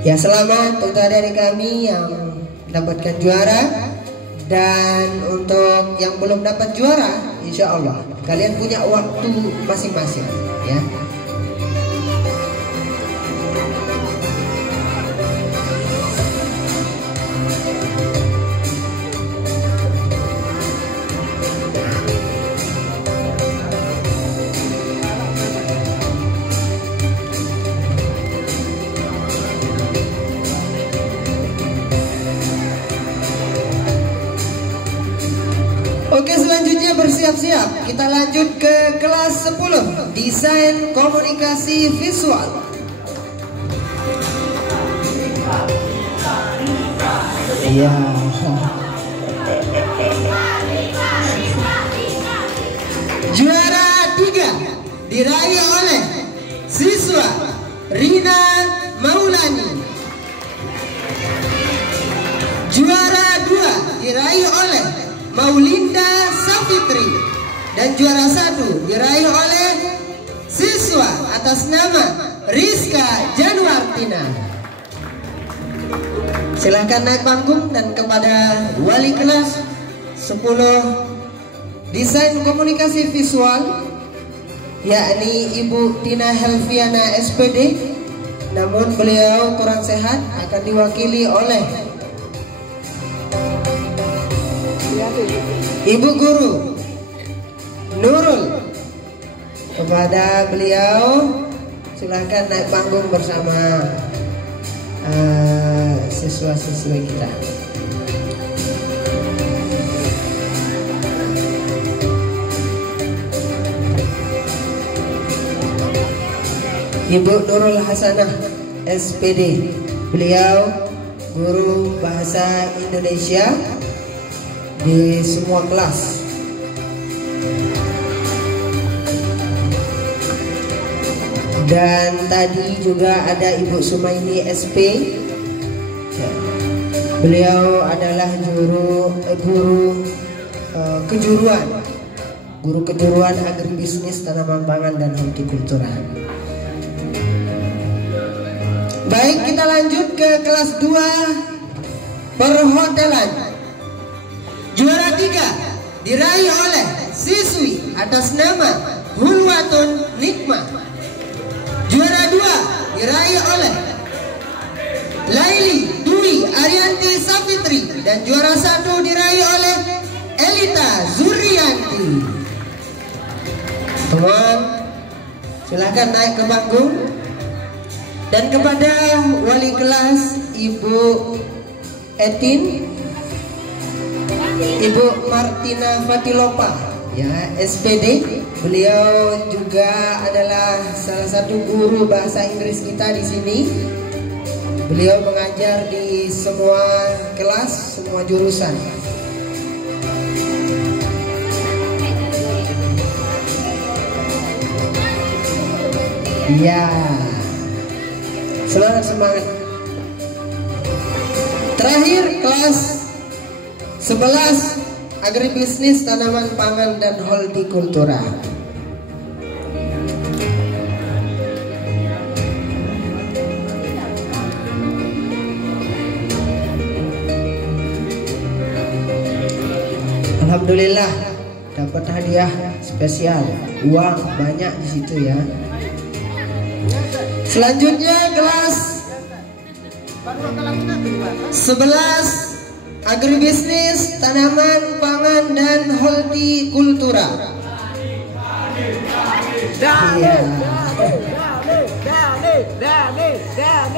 Ya, selamat untuk adik-adik kami yang mendapatkan juara, dan untuk yang belum dapat juara, insya Allah kalian punya waktu masing-masing ya. Oke, selanjutnya bersiap-siap. Kita lanjut ke kelas 10, Desain Komunikasi Visual. Iya. Juara 3 diraih oleh siswa Rina Maulani. Juara 2 diraih oleh Maulinda Safitri, dan juara 1 diraih oleh siswa atas nama Rizka Januartina. Silahkan naik panggung, dan kepada wali kelas 10 Desain Komunikasi Visual, yakni Ibu Tina Helviana SPD, namun beliau kurang sehat, akan diwakili oleh Ibu Guru Nurul. Kepada beliau silahkan naik panggung bersama siswa-siswi kita. Ibu Nurul Hasanah SPD, beliau guru bahasa Indonesia di semua kelas. Dan tadi juga ada Ibu Sumaini SP. Beliau adalah guru kejuruan agribisnis, tanaman pangan dan hortikultura. Baik, kita lanjut ke kelas 2 perhotelan. Juara 3 diraih oleh siswi atas nama Hulwatun Nikmah. Juara 2 diraih oleh Laili Dwi Arianti Safitri, dan juara 1 diraih oleh Elita Zurianti. Teman, silahkan naik ke panggung. Dan kepada wali kelas Ibu Etin, Ibu Martina Fatilopa ya, SPD, beliau juga adalah salah satu guru bahasa Inggris kita di sini. Beliau mengajar di semua kelas, semua jurusan. Iya, semangat. Terakhir kelas 11 agribisnis, tanaman pangan dan hortikultura. Alhamdulillah dapat hadiah spesial, uang banyak di situ ya. Selanjutnya kelas 11 agribisnis, tanaman pangan dan hortikultura. Iya.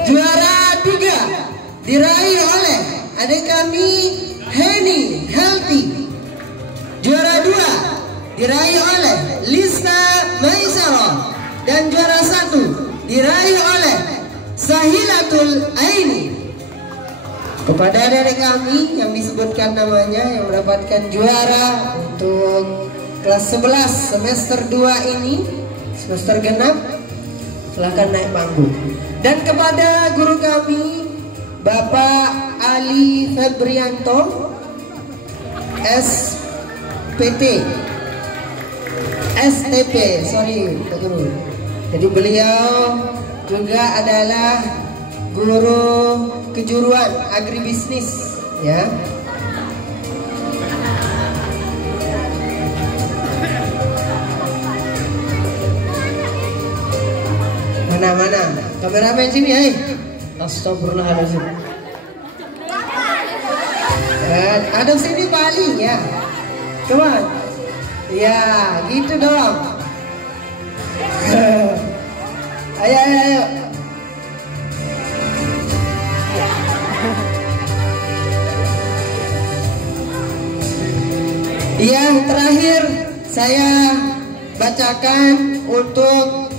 Juara 3 diraih oleh adik kami Henny Healthy. Juara 2 diraih oleh Lisa Maisaro, dan juara 1 diraih oleh Sahilatul Aini. Kepada adik kami yang disebutkan namanya yang mendapatkan juara untuk kelas 11 semester 2 ini, semester genap, silahkan naik panggung. Dan kepada guru kami Bapak Ali Febrianto STP, sorry Pak Guru. Jadi beliau juga adalah guru kejuruan agribisnis ya. Mana kameramen sini, astagfirullahaladzim. Ada sini Bali ya, coba ya gitu dong. ayo. Yang terakhir saya bacakan untuk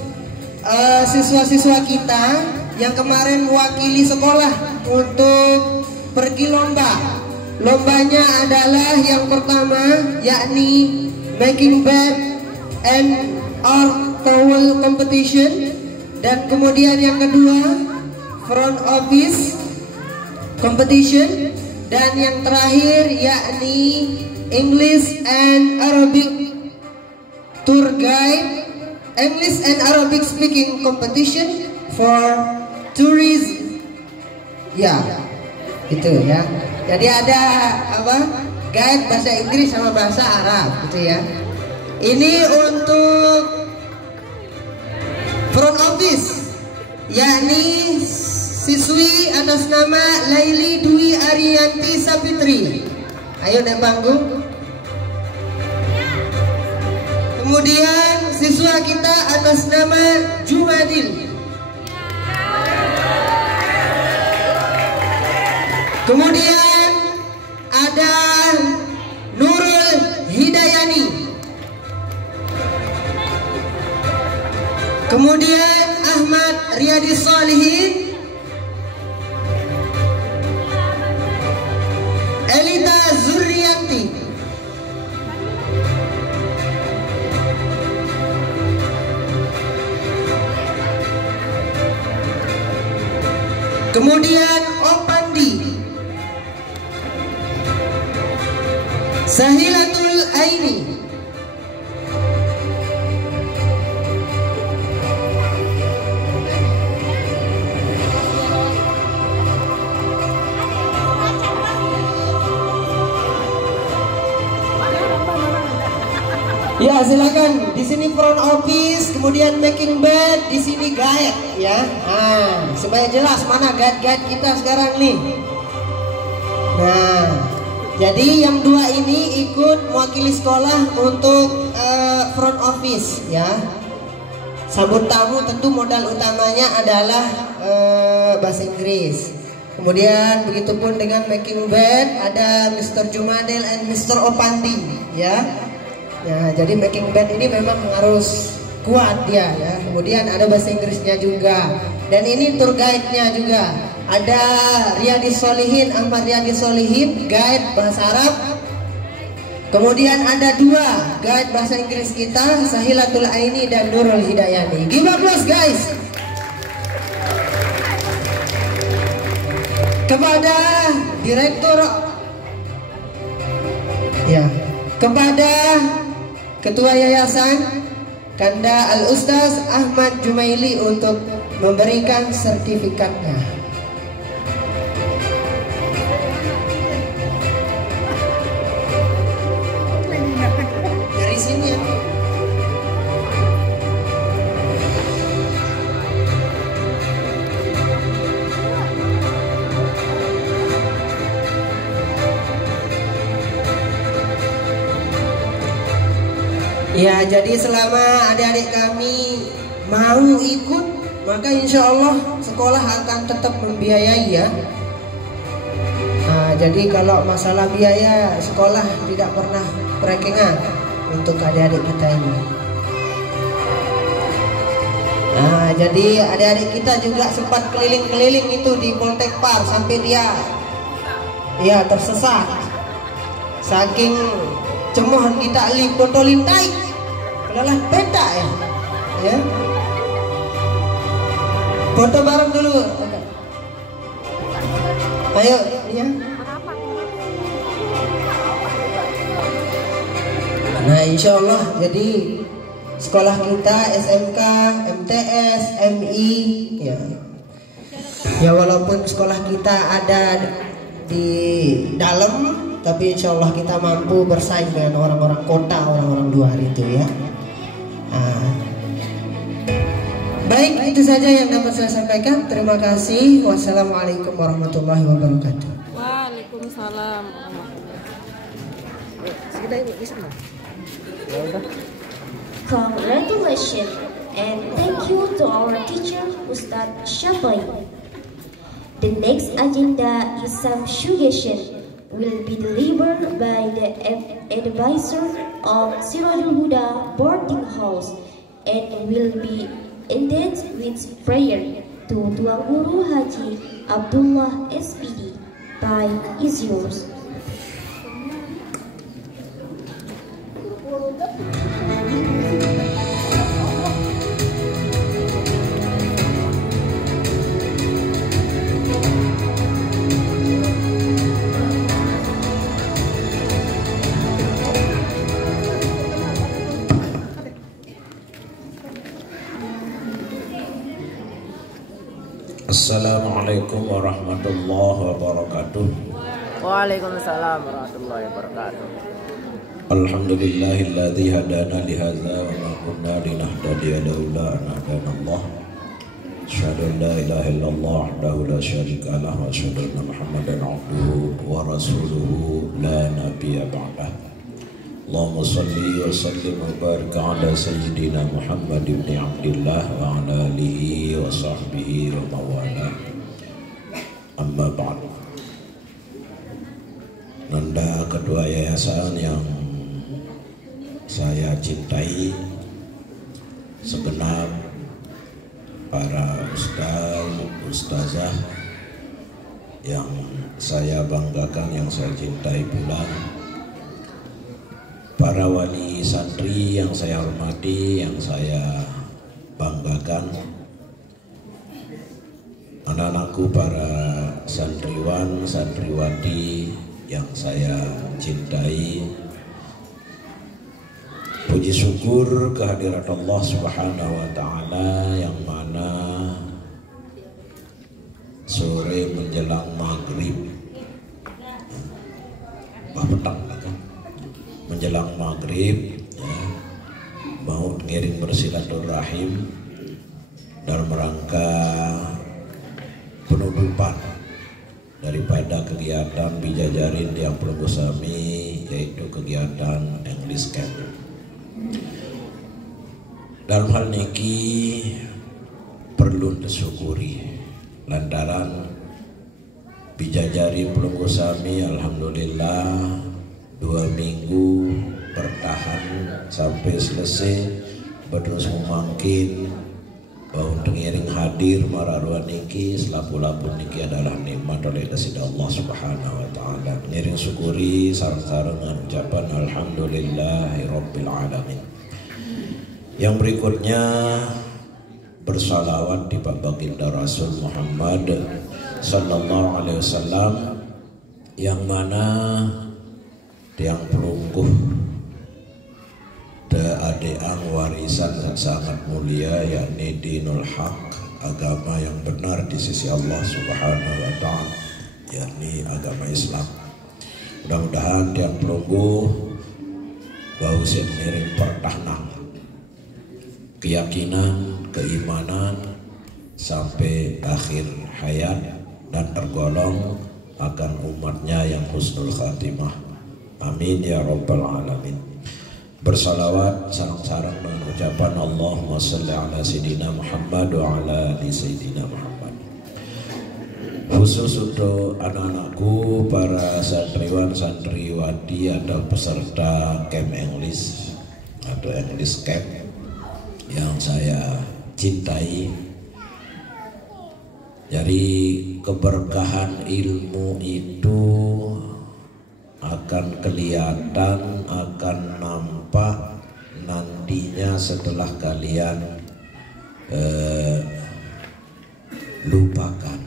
siswa-siswa kita yang kemarin mewakili sekolah untuk pergi lomba. Lombanya adalah yang pertama yakni making bed and art towel competition, dan kemudian yang kedua front office competition, dan yang terakhir yakni English and Arabic tour guide, English and Arabic speaking competition for tourism. Ya, itu ya. Jadi ada apa? Guide bahasa Inggris sama bahasa Arab, gitu ya. Ini untuk front office, yakni siswi atas nama Laili Dwi Ariyanti Sapitri. Ayo naik panggung. Kemudian siswa kita atas nama Jumadil. Kemudian ada Nurul Hidayani. Kemudian Ahmad Riyadi Solihin, Elita Zurianti. Kemudian Opandi, Sahilatul Aini. Ya, silakan. Di sini front office, kemudian making bed, di sini guide ya. Supaya jelas mana guide-guide kita sekarang nih. Nah, jadi yang dua ini ikut mewakili sekolah untuk front office ya. Sambut tamu tentu modal utamanya adalah bahasa Inggris. Kemudian begitupun dengan making bed ada Mr. Jumadil and Mr. Opandi ya. Ya, jadi making bed ini memang harus kuat dia ya. Kemudian ada bahasa Inggrisnya juga. Dan ini tour guide-nya juga. Ada Riyadi Solihin, Ahmad Riyadi Solihin, guide bahasa Arab. Kemudian ada dua guide bahasa Inggris kita, Sahilatul Aini dan Nurul Hidayani. Give applause guys. Kepada direktur ya, kepada Ketua Yayasan Kanda Al-Ustaz Ahmad Jumaili untuk memberikan sertifikatnya. Dari sini ya. Ya, jadi selama adik-adik kami mau ikut, maka insya Allah sekolah akan tetap membiayai ya. Nah, jadi kalau masalah biaya, sekolah tidak pernah perekengan untuk adik-adik kita ini. Nah, jadi adik-adik kita juga sempat keliling-keliling itu di Poltek Par sampai dia ya tersesat. Saking cemohan kita lihat foto lintai. Lelah beda ya. Foto bareng dulu. Ayo, ya. Nah, insya Allah jadi sekolah kita SMK, MTS, MI, ya. Ya walaupun sekolah kita ada di dalam, tapi insya Allah kita mampu bersaing dengan orang-orang kota, orang-orang luar itu ya. Nah, baik, itu saja yang dapat saya sampaikan. Terima kasih. Wassalamualaikum warahmatullahi wabarakatuh. Waalaikumsalam. Congratulations and thank you to our teacher Ustadz Syafi'i. The next agenda is some suggestion will be delivered by the advisor of Sirajul Huda boarding house and will be ended with prayer to Tuan Guru Haji Abdullah SPD. Time is yours. Assalamualaikum warahmatullahi wabarakatuh. Waalaikumsalam warahmatullahi wabarakatuh. Alhamdulillahilladzi hadana li hadza wa ma kunna linahtadiya laula an hadanallah. Asyhadu an la ilaha illallah wahdahu la syarika lah wa asyhadu anna Muhammadan abduhu wa rasuluhu la nabiyya ba'dah. Allahumma salli wa sallim wa barik ala sayyidina Muhammad ibn Abdillah wa ala alihi wa sahbihi wa mawala. Amma ba'd. Nanda kedua yayasan yang saya cintai, segenap para ustaz, ustazah yang saya banggakan, yang saya cintai pula, para wali santri yang saya hormati, yang saya banggakan, anak-anakku para santriwan, santriwati yang saya cintai. Puji syukur kehadirat Allah Subhanahu wa taala yang mana sore menjelang maghrib, petang kan, menjelang maghrib ya, mau ngiring bersilaturahim dalam rangka penutupan daripada kegiatan Bijajarin Tiang Pelungusami, yaitu kegiatan English Camp. Dalam hal niki perlu disyukuri lantaran Bijajarin Pelungusami alhamdulillah 2 minggu bertahan sampai selesai, berterus memangkin bahwa ngiring hadir mararwa niki selapulapun niki adalah nikmat oleh dasida Allah Subhanahu wa taala. Ngiring syukuri sareng-sareng dengan ucapan alhamdulillahirabbil alamin. Yang berikutnya bersalawat di baginda Rasul Muhammad sallallahu alaihi wasallam, yang mana tiang pelungkuh adeang warisan yang sangat mulia, yakni dinul haq, agama yang benar di sisi Allah Subhanahu wa taala, yakni agama Islam. Mudah-mudahan tiang pelungkuh bau seiring pertahanan keyakinan, keimanan sampai akhir hayat dan tergolong akan umatnya yang husnul khatimah. Amin ya rabbal alamin. Bersalawat sareng-sareng dengan ucapan Allahumma sholli ala sayyidina Muhammad wa ala ali sayyidina Muhammad. Khusus untuk anak-anakku, para santriwan santriwati atau peserta camp English atau English Camp yang saya cintai. Jadi keberkahan ilmu itu akan kelihatan, akan nampak nantinya setelah kalian lupakan.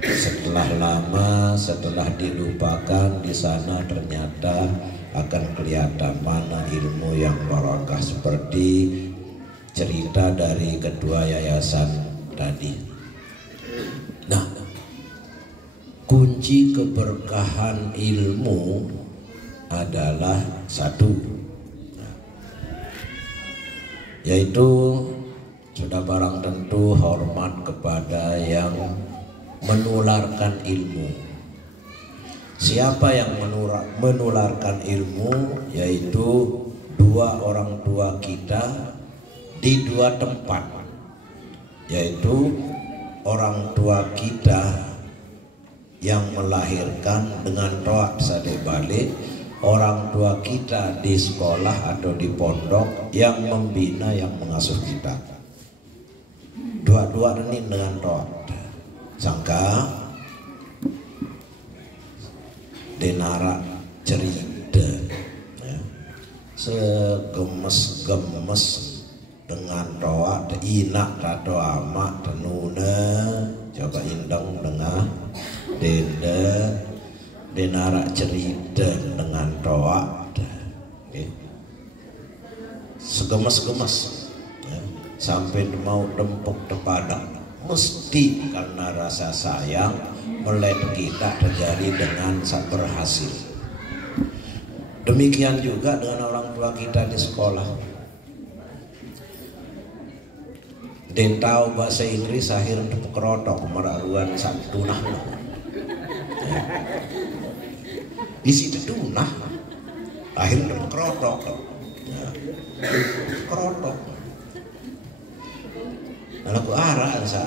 Setelah lama, setelah dilupakan, di sana ternyata akan kelihatan mana ilmu yang barakah, seperti cerita dari kedua yayasan tadi. Nah, kunci keberkahan ilmu adalah satu, yaitu sudah barang tentu hormat kepada yang menularkan ilmu. Siapa yang menularkan ilmu? Yaitu dua orang tua kita di dua tempat, yaitu orang tua kita yang melahirkan dengan toa sadek balik, orang tua kita di sekolah atau di pondok yang membina, yang mengasuh kita. Dua-dua ini dengan toa. Sangka denara cerita ya, segemes-gemes dengan toa inak tato amak tenuna coba indong dengan denara cerita dengan toa segemes-gemes ya, sampai mau dempuk tepadak, mesti karena rasa sayang melihat kita terjadi dengan berhasil. Demikian juga dengan orang tua kita di sekolah. Den tahu bahasa Inggris akhir tepuk kerotok meraruan satu nah. Isi tetunah akhir tepuk kerotok. Kerotok. Aku arah saya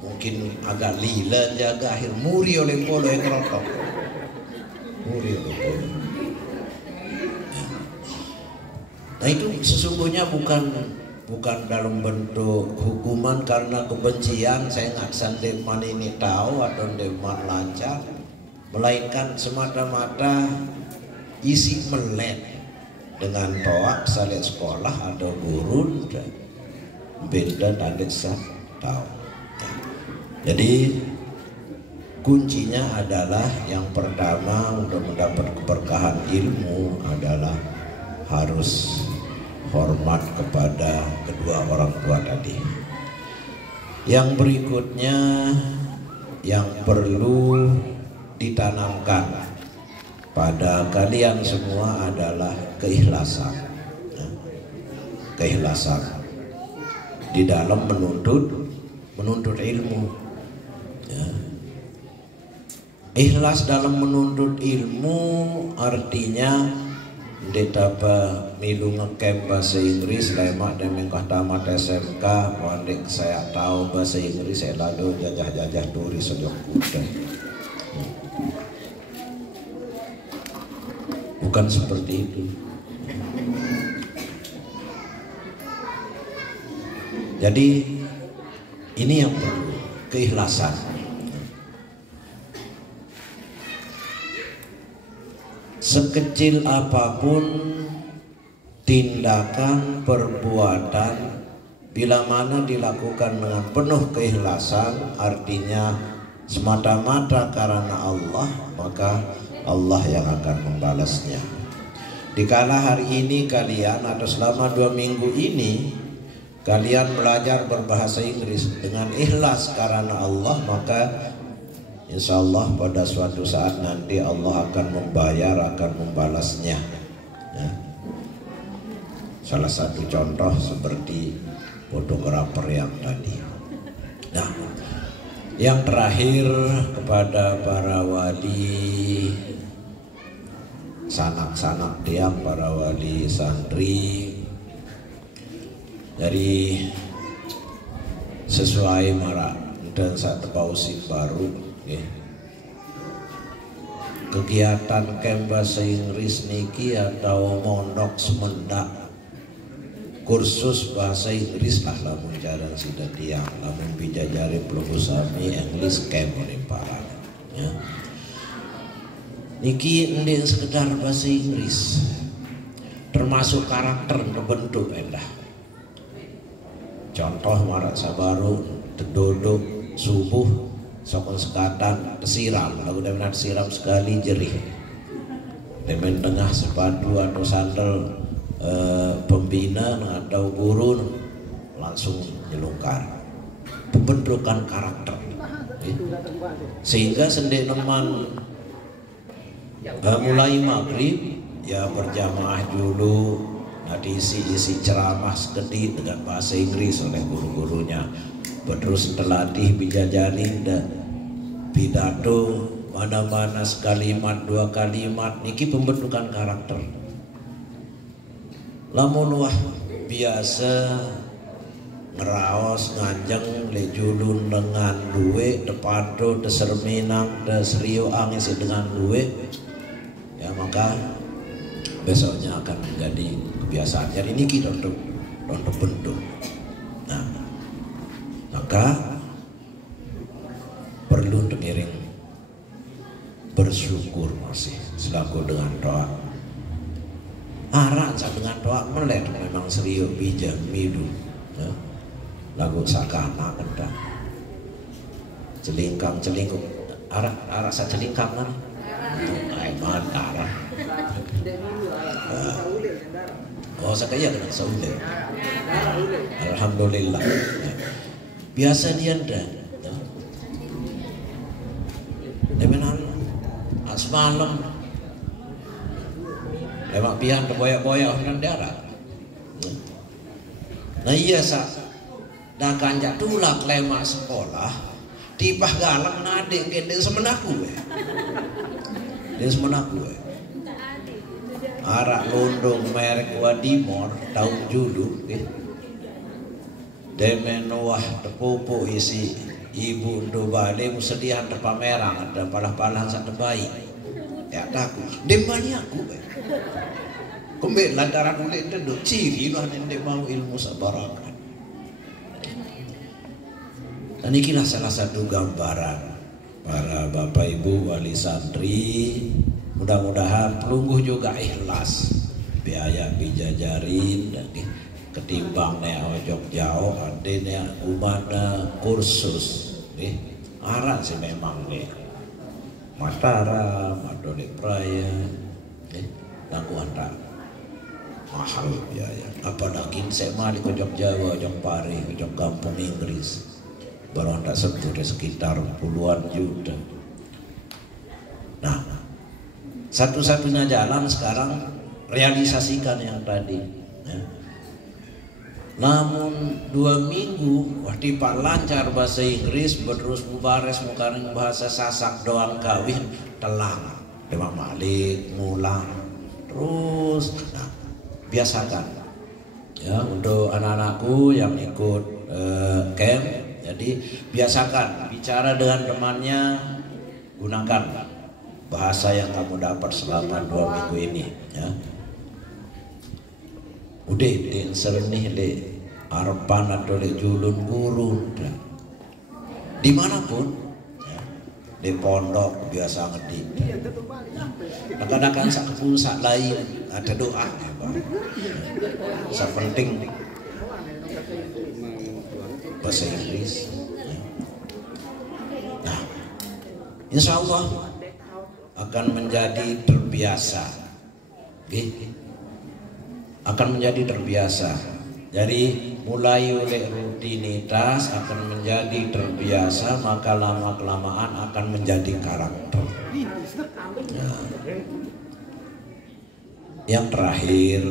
mungkin agak lila jaga akhir muri oleh polo yang kerotok, muri oleh polo. Nah itu sesungguhnya bukan dalam bentuk hukuman karena kebencian, saya nggak sandeman ini tahu atau deman lancar, melainkan semata-mata isi melet dengan toa salet sekolah atau guru beda dan desa tahu. Jadi kuncinya adalah yang pertama untuk mendapat keberkahan ilmu adalah harus hormat kepada kedua orang tua tadi. Yang berikutnya yang perlu ditanamkan pada kalian semua adalah keikhlasan. Keikhlasan di dalam menuntut ilmu ya. Ikhlas dalam menuntut ilmu artinya ditapa milu ngecamp bahasa Inggris lemak dan mengkah tamat SMK pandek saya tahu bahasa Inggris saya lalu jajah-jajah turis sejak kuda. Bukan seperti itu. Jadi ini yang perlu, keikhlasan. Sekecil apapun tindakan, perbuatan, bila mana dilakukan dengan penuh keikhlasan, artinya semata-mata karena Allah, maka Allah yang akan membalasnya. Dikala hari ini kalian atau selama 2 minggu ini kalian belajar berbahasa Inggris dengan ikhlas karena Allah, maka insya Allah pada suatu saat nanti Allah akan membayar, akan membalasnya ya. Salah satu contoh seperti fotografer yang tadi. Nah, yang terakhir kepada para wali sanak-sanak tiang, para wali santri, dari sesuai marak dan satu pausin baru ya. Kegiatan camp bahasa Inggris niki atau mondok semendak kursus bahasa Inggris lah lamun jalan sida tiang lamun bijajari pelunggu sami English camp oleh para ya. Niki ndek sekedar bahasa Inggris termasuk karakter terbentuk endah. Contoh marak sabaru tedodok subuh sokon sekatan tersiram, lalu demen tersiram sekali jerih. Demen tengah sepatu atau sandal pembina atau guru langsung nyelungkar. Pembentukan karakter. Sehingga sendiri teman mulai maghrib ya berjamaah dulu. Nah, diisi ceramah sekedip dengan bahasa Inggris oleh guru-gurunya. Terus terlatih bijajari dan pidato mana-mana sekalimat dua kalimat niki pembentukan karakter. Lamun wah biasa ngeraos nganjeng lejulun dengan duwe depato deserminang desrio angis dengan duwe ya, maka besoknya akan menjadi kebiasaan. Jadi ini kita untuk bentuk. Nah, maka perlu demiring bersyukur masih selaku dengan doa. Arah dengan doa melek memang serius bijak midu. Ya. Lagu sakana kena celingkang celingkung arah sa celingkang kan aiman arah oh sakaya kena saule alhamdulillah biasa dia ndak demenan asmalam lewat pian terboyak-boyak dan darah. Nah iya sa dah kanjak tulak lemak sekolah tipah galang nade gede semenaku dia semenaku arak londong merek Wadimor tahun julu demen wah tepupu isi ibu ndo bale musedihan terpameran ada palah-palah sak terbaik ya aku demani aku kumbe lantaran ulit itu ciri lah nende mau ilmu sabarakan. Dan inilah salah satu gambaran para bapak ibu wali santri, mudah-mudahan pelungguh juga ikhlas biaya bijajarin dan ketimbang nek ojok jauh ade nek umana kursus nih arah sih memang nih Mataram Madone Praya laku anda mahal biaya apalagi saya mali ojok Jawa ojok Pari ojok kampung Inggris baru anda sebut sekitar puluhan juta. Nah satu-satunya jalan sekarang realisasikan yang tadi ya. Namun 2 minggu waktu pak lancar bahasa Inggris berterus mubares mukaring bahasa Sasak doang kawin telang Imam Malik ngulang terus. Nah biasakan ya untuk anak-anakku yang ikut camp, jadi biasakan bicara dengan temannya, gunakan bahasa yang kamu dapat selama 2 minggu ini ya. Udah di sernih le arpan atau le julun guru dimanapun ya. Di pondok biasa ngedik kadang-kadang sak kepul sak lain ada doa ya, sak penting bahasa Inggris ya. Nah insya Allah akan menjadi terbiasa akan menjadi terbiasa. Jadi mulai oleh rutinitas akan menjadi terbiasa, maka lama-kelamaan akan menjadi karakter. Nah, yang terakhir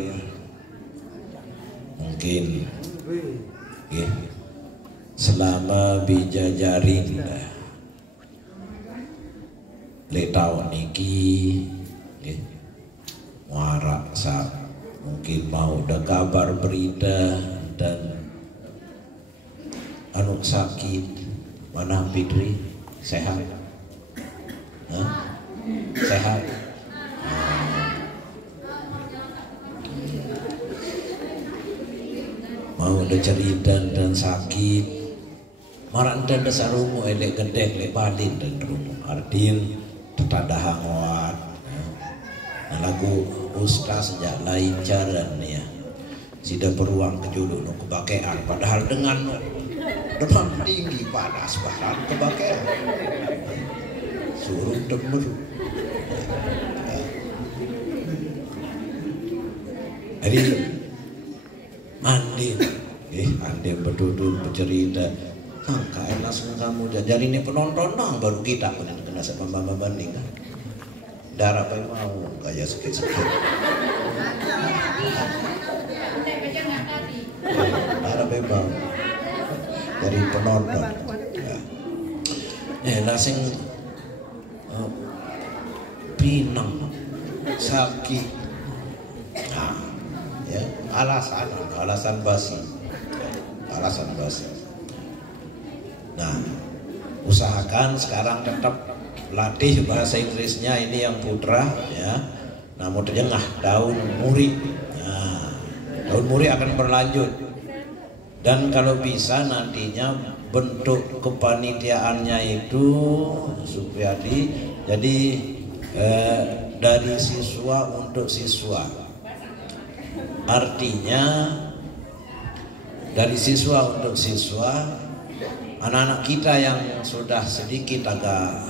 mungkin selama bijajarin letau niki warak sak mungkin mau ada kabar berita dan anu sakit mana Fitri sehat sehat mau ada cerita dan sakit marang dan dasar rumu elek gedek lek balin dan rumu artin tetadaha ngawat lagu ustaz sejak lain cara ya tidak beruang kejulu no kebakean padahal dengan no demam tinggi, panas, bahan kebakar, suruh demer. Jadi Andin, Andin berduduk bercerita, sangka enak kamu jadi ini penonton dong, baru kita kena sama mama banding kan. Darah apa yang mau kayak sakit-sakit. Darah bebang dari penonton. Lasing pinang sakit. Nah, ya alasan basi. Nah, usahakan sekarang tetap latih bahasa Inggrisnya ini yang putra ya. Nah, mau terjengah daun muri. Nah, daun muri akan berlanjut. Dan kalau bisa nantinya bentuk kepanitiaannya itu Supriyadi jadi dari siswa untuk siswa. Artinya dari siswa untuk siswa, anak-anak kita yang sudah sedikit agak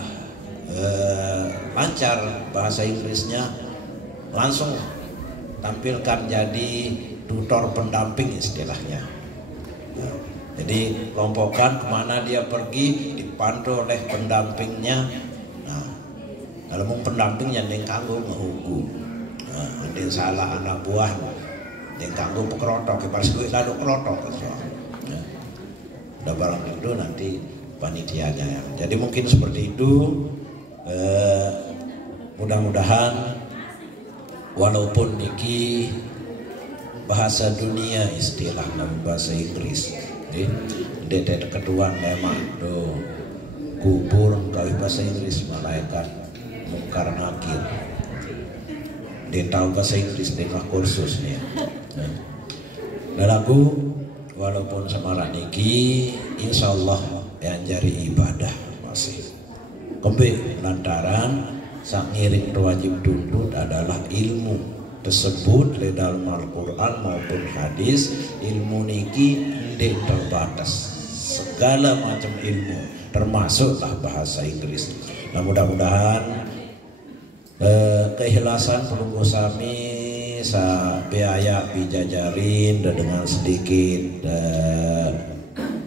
lancar bahasa Inggrisnya langsung tampilkan jadi tutor pendamping istilahnya. Nah, jadi kelompokkan kemana dia pergi dipandu oleh pendampingnya. Nah, kalau mau pendampingnya yang kanggo ngehukum, ada salah anak buah yang kanggo pekrotok, pas gue lalu kerotok. Udah barang itu nanti panitianya. Jadi mungkin seperti itu. Mudah-mudahan walaupun niki bahasa dunia istilah dalam bahasa Inggris, detek kedua memang do kubur kali bahasa Inggris malaikat mungkar nakir. Dia tahu bahasa Inggris dia kursus nih. Dan aku walaupun samaran niki, insya Allah yang jari ibadah masih. Kembali lantaran sang ngiring wajib tuntut adalah ilmu tersebut di dalam Al-Quran maupun hadis. Ilmu niki tidak terbatas, segala macam ilmu termasuklah bahasa Inggris. Nah, mudah-mudahan keikhlasan pelunggu sami sa biaya bijajarin dan dengan sedikit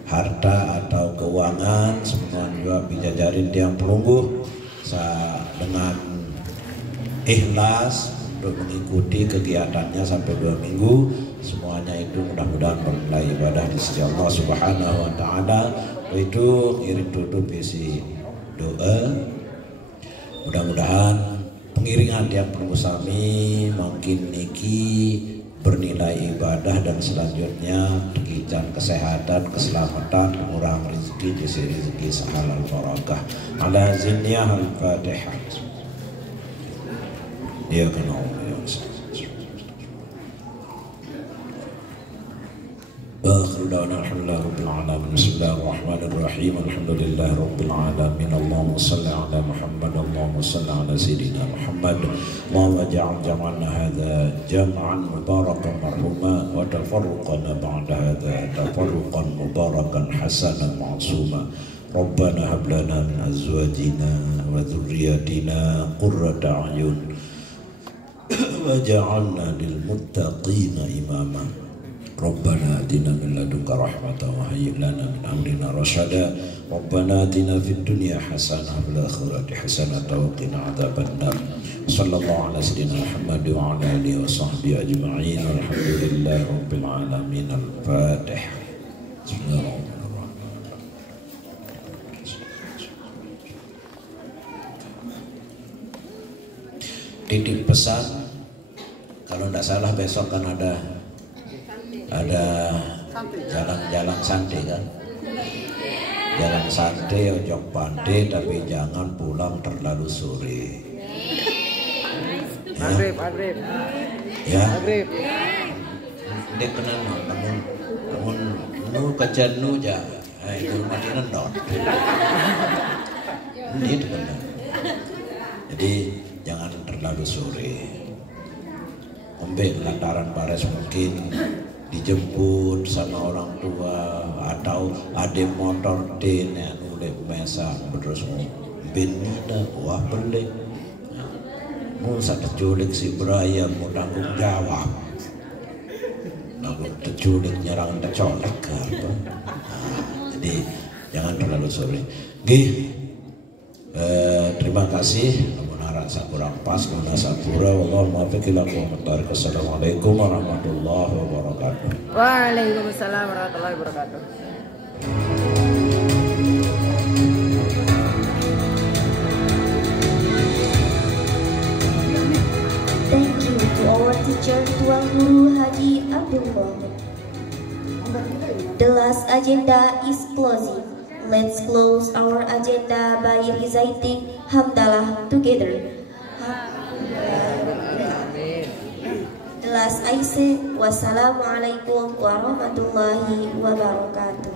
harta atau keuangan semua juga bijajarin tiang pelunggu dengan ikhlas untuk mengikuti kegiatannya sampai 2 minggu. Semuanya itu mudah-mudahan bernilai ibadah di sisi Allah Subhanahu wa taala. Itu ngiring tutup isi doa. Mudah-mudahan pengiringan tiang pelunggu sami mungkin niki bernilai ibadah dan selanjutnya kegiatan kesehatan, keselamatan, pengurangan rezeki, isi rezeki sahalal barakah. Ala zinniya al-Fatihah. Ya kenal ya. Akhir da'wana alhamdulillah rabbil alamin. Bismillahirrahmanirrahim. Alhamdulillah rabbil alamin. Allahumma salli ala Muhammad. Allahumma salli ala sayyidina Muhammad. Allahumma ja'al jam'ana hadha jam'an mubarakan marhuma wa tafarruqana ba'da hadha tafarruqan mubarakan hasanan ma'suma. Rabbana hab lana min azwajina wa dhurriyyatina qurrata a'yun waj'alna lil muttaqina imama. Rabbana atina min ladunka rahmatan wa hayyi' lana min amrina rasyada. Rabbana atina fid dunya hasanah wa fil akhirati hasanah wa qina adzabannar. Sallallahu ala sayyidina Muhammad wa ala alihi wa sahbihi ajma'in. Alhamdulillahi rabbil alamin. Al-Fatihah. Bismillahirrahmanirrahim. Titip pesan, kalau tidak salah besok kan ada jalan-jalan santai kan, jalan santai ojok pandai, tapi jangan pulang terlalu sore. Maghrib ya dia kena namun nu kajian nu ja itu mati nendon itu benar. Jadi jangan terlalu sore. Lantaran bares mungkin dijemput sama orang tua atau ada motor tin yang udah mesan terus benida wah beli mau satu culik si beraya mau tanggung jawab tanggung terculik nyerang tercolek apa jadi jangan terlalu sorry terima kasih rasa kurang pas guna sapura wallahu muwaffiq ila aqwamit. Assalamualaikum warahmatullahi wabarakatuh. Waalaikumsalam warahmatullahi wabarakatuh. Thank you to our teacher Tuan Guru Haji Abdullah. The last agenda is closing. Let's close our agenda by reciting Hamdalah together. The last I say, wassalamualaikum warahmatullahi wabarakatuh.